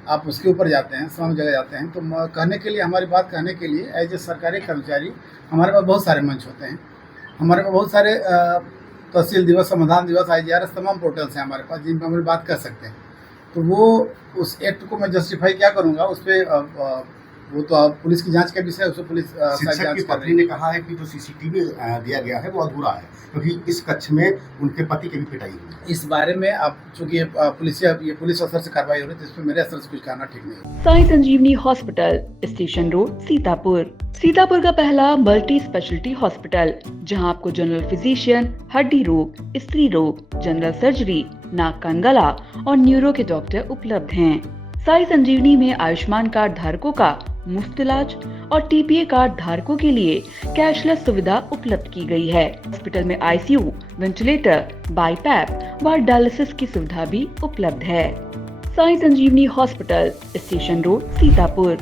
आप उसके ऊपर जाते हैं, तमाम जगह जाते हैं। तो कहने के लिए, हमारी बात कहने के लिए एज ए सरकारी कर्मचारी हमारे पास बहुत सारे मंच होते हैं। हमारे पास बहुत सारे तहसील दिवस, समाधान दिवस, IGRS तमाम पोर्टल्स हैं हमारे पास जिन पर हम बात कर सकते हैं। तो वो उस एक्ट को मैं जस्टिफाई क्या करूँगा, उस पर वो तो पुलिस की जांच का विषय है, उसको पुलिस शिक्षक की पत्नी ने कहा है कि जो सीसीटीवी दिया गया है वो अधूरा है, क्योंकि इस कक्ष में उनके पति की भी पिटाई हुई है। इस बारे में आप चूंकि ये पुलिस अफसर से कार्रवाई हो रही है, तो इस पर मेरे असर से कुछ कहना ठीक नहीं है। Sai Sanjeevani hospital, station road, Sitapur. Sitapur का पहला मल्टी स्पेशलिटी हॉस्पिटल, जहां आपको जनरल फिजिशियन, हड्डी रोग, स्त्री रोग, जनरल सर्जरी, नाक कान गला और न्यूरो के डॉक्टर उपलब्ध हैं। साई संजीवनी में आयुष्मान कार्ड धारकों का मुफ्त इलाज और TPA कार्ड धारकों के लिए कैशलेस सुविधा उपलब्ध की गई है। हॉस्पिटल में ICU, वेंटिलेटर, बाईपैप व डायलिसिस की सुविधा भी उपलब्ध है। Sai Sanjeevani hospital, station road, Sitapur.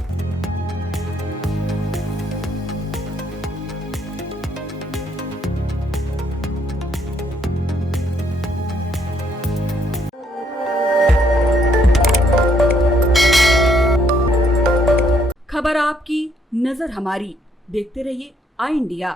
खबर आपकी, नजर हमारी। देखते रहिए आई इंडिया।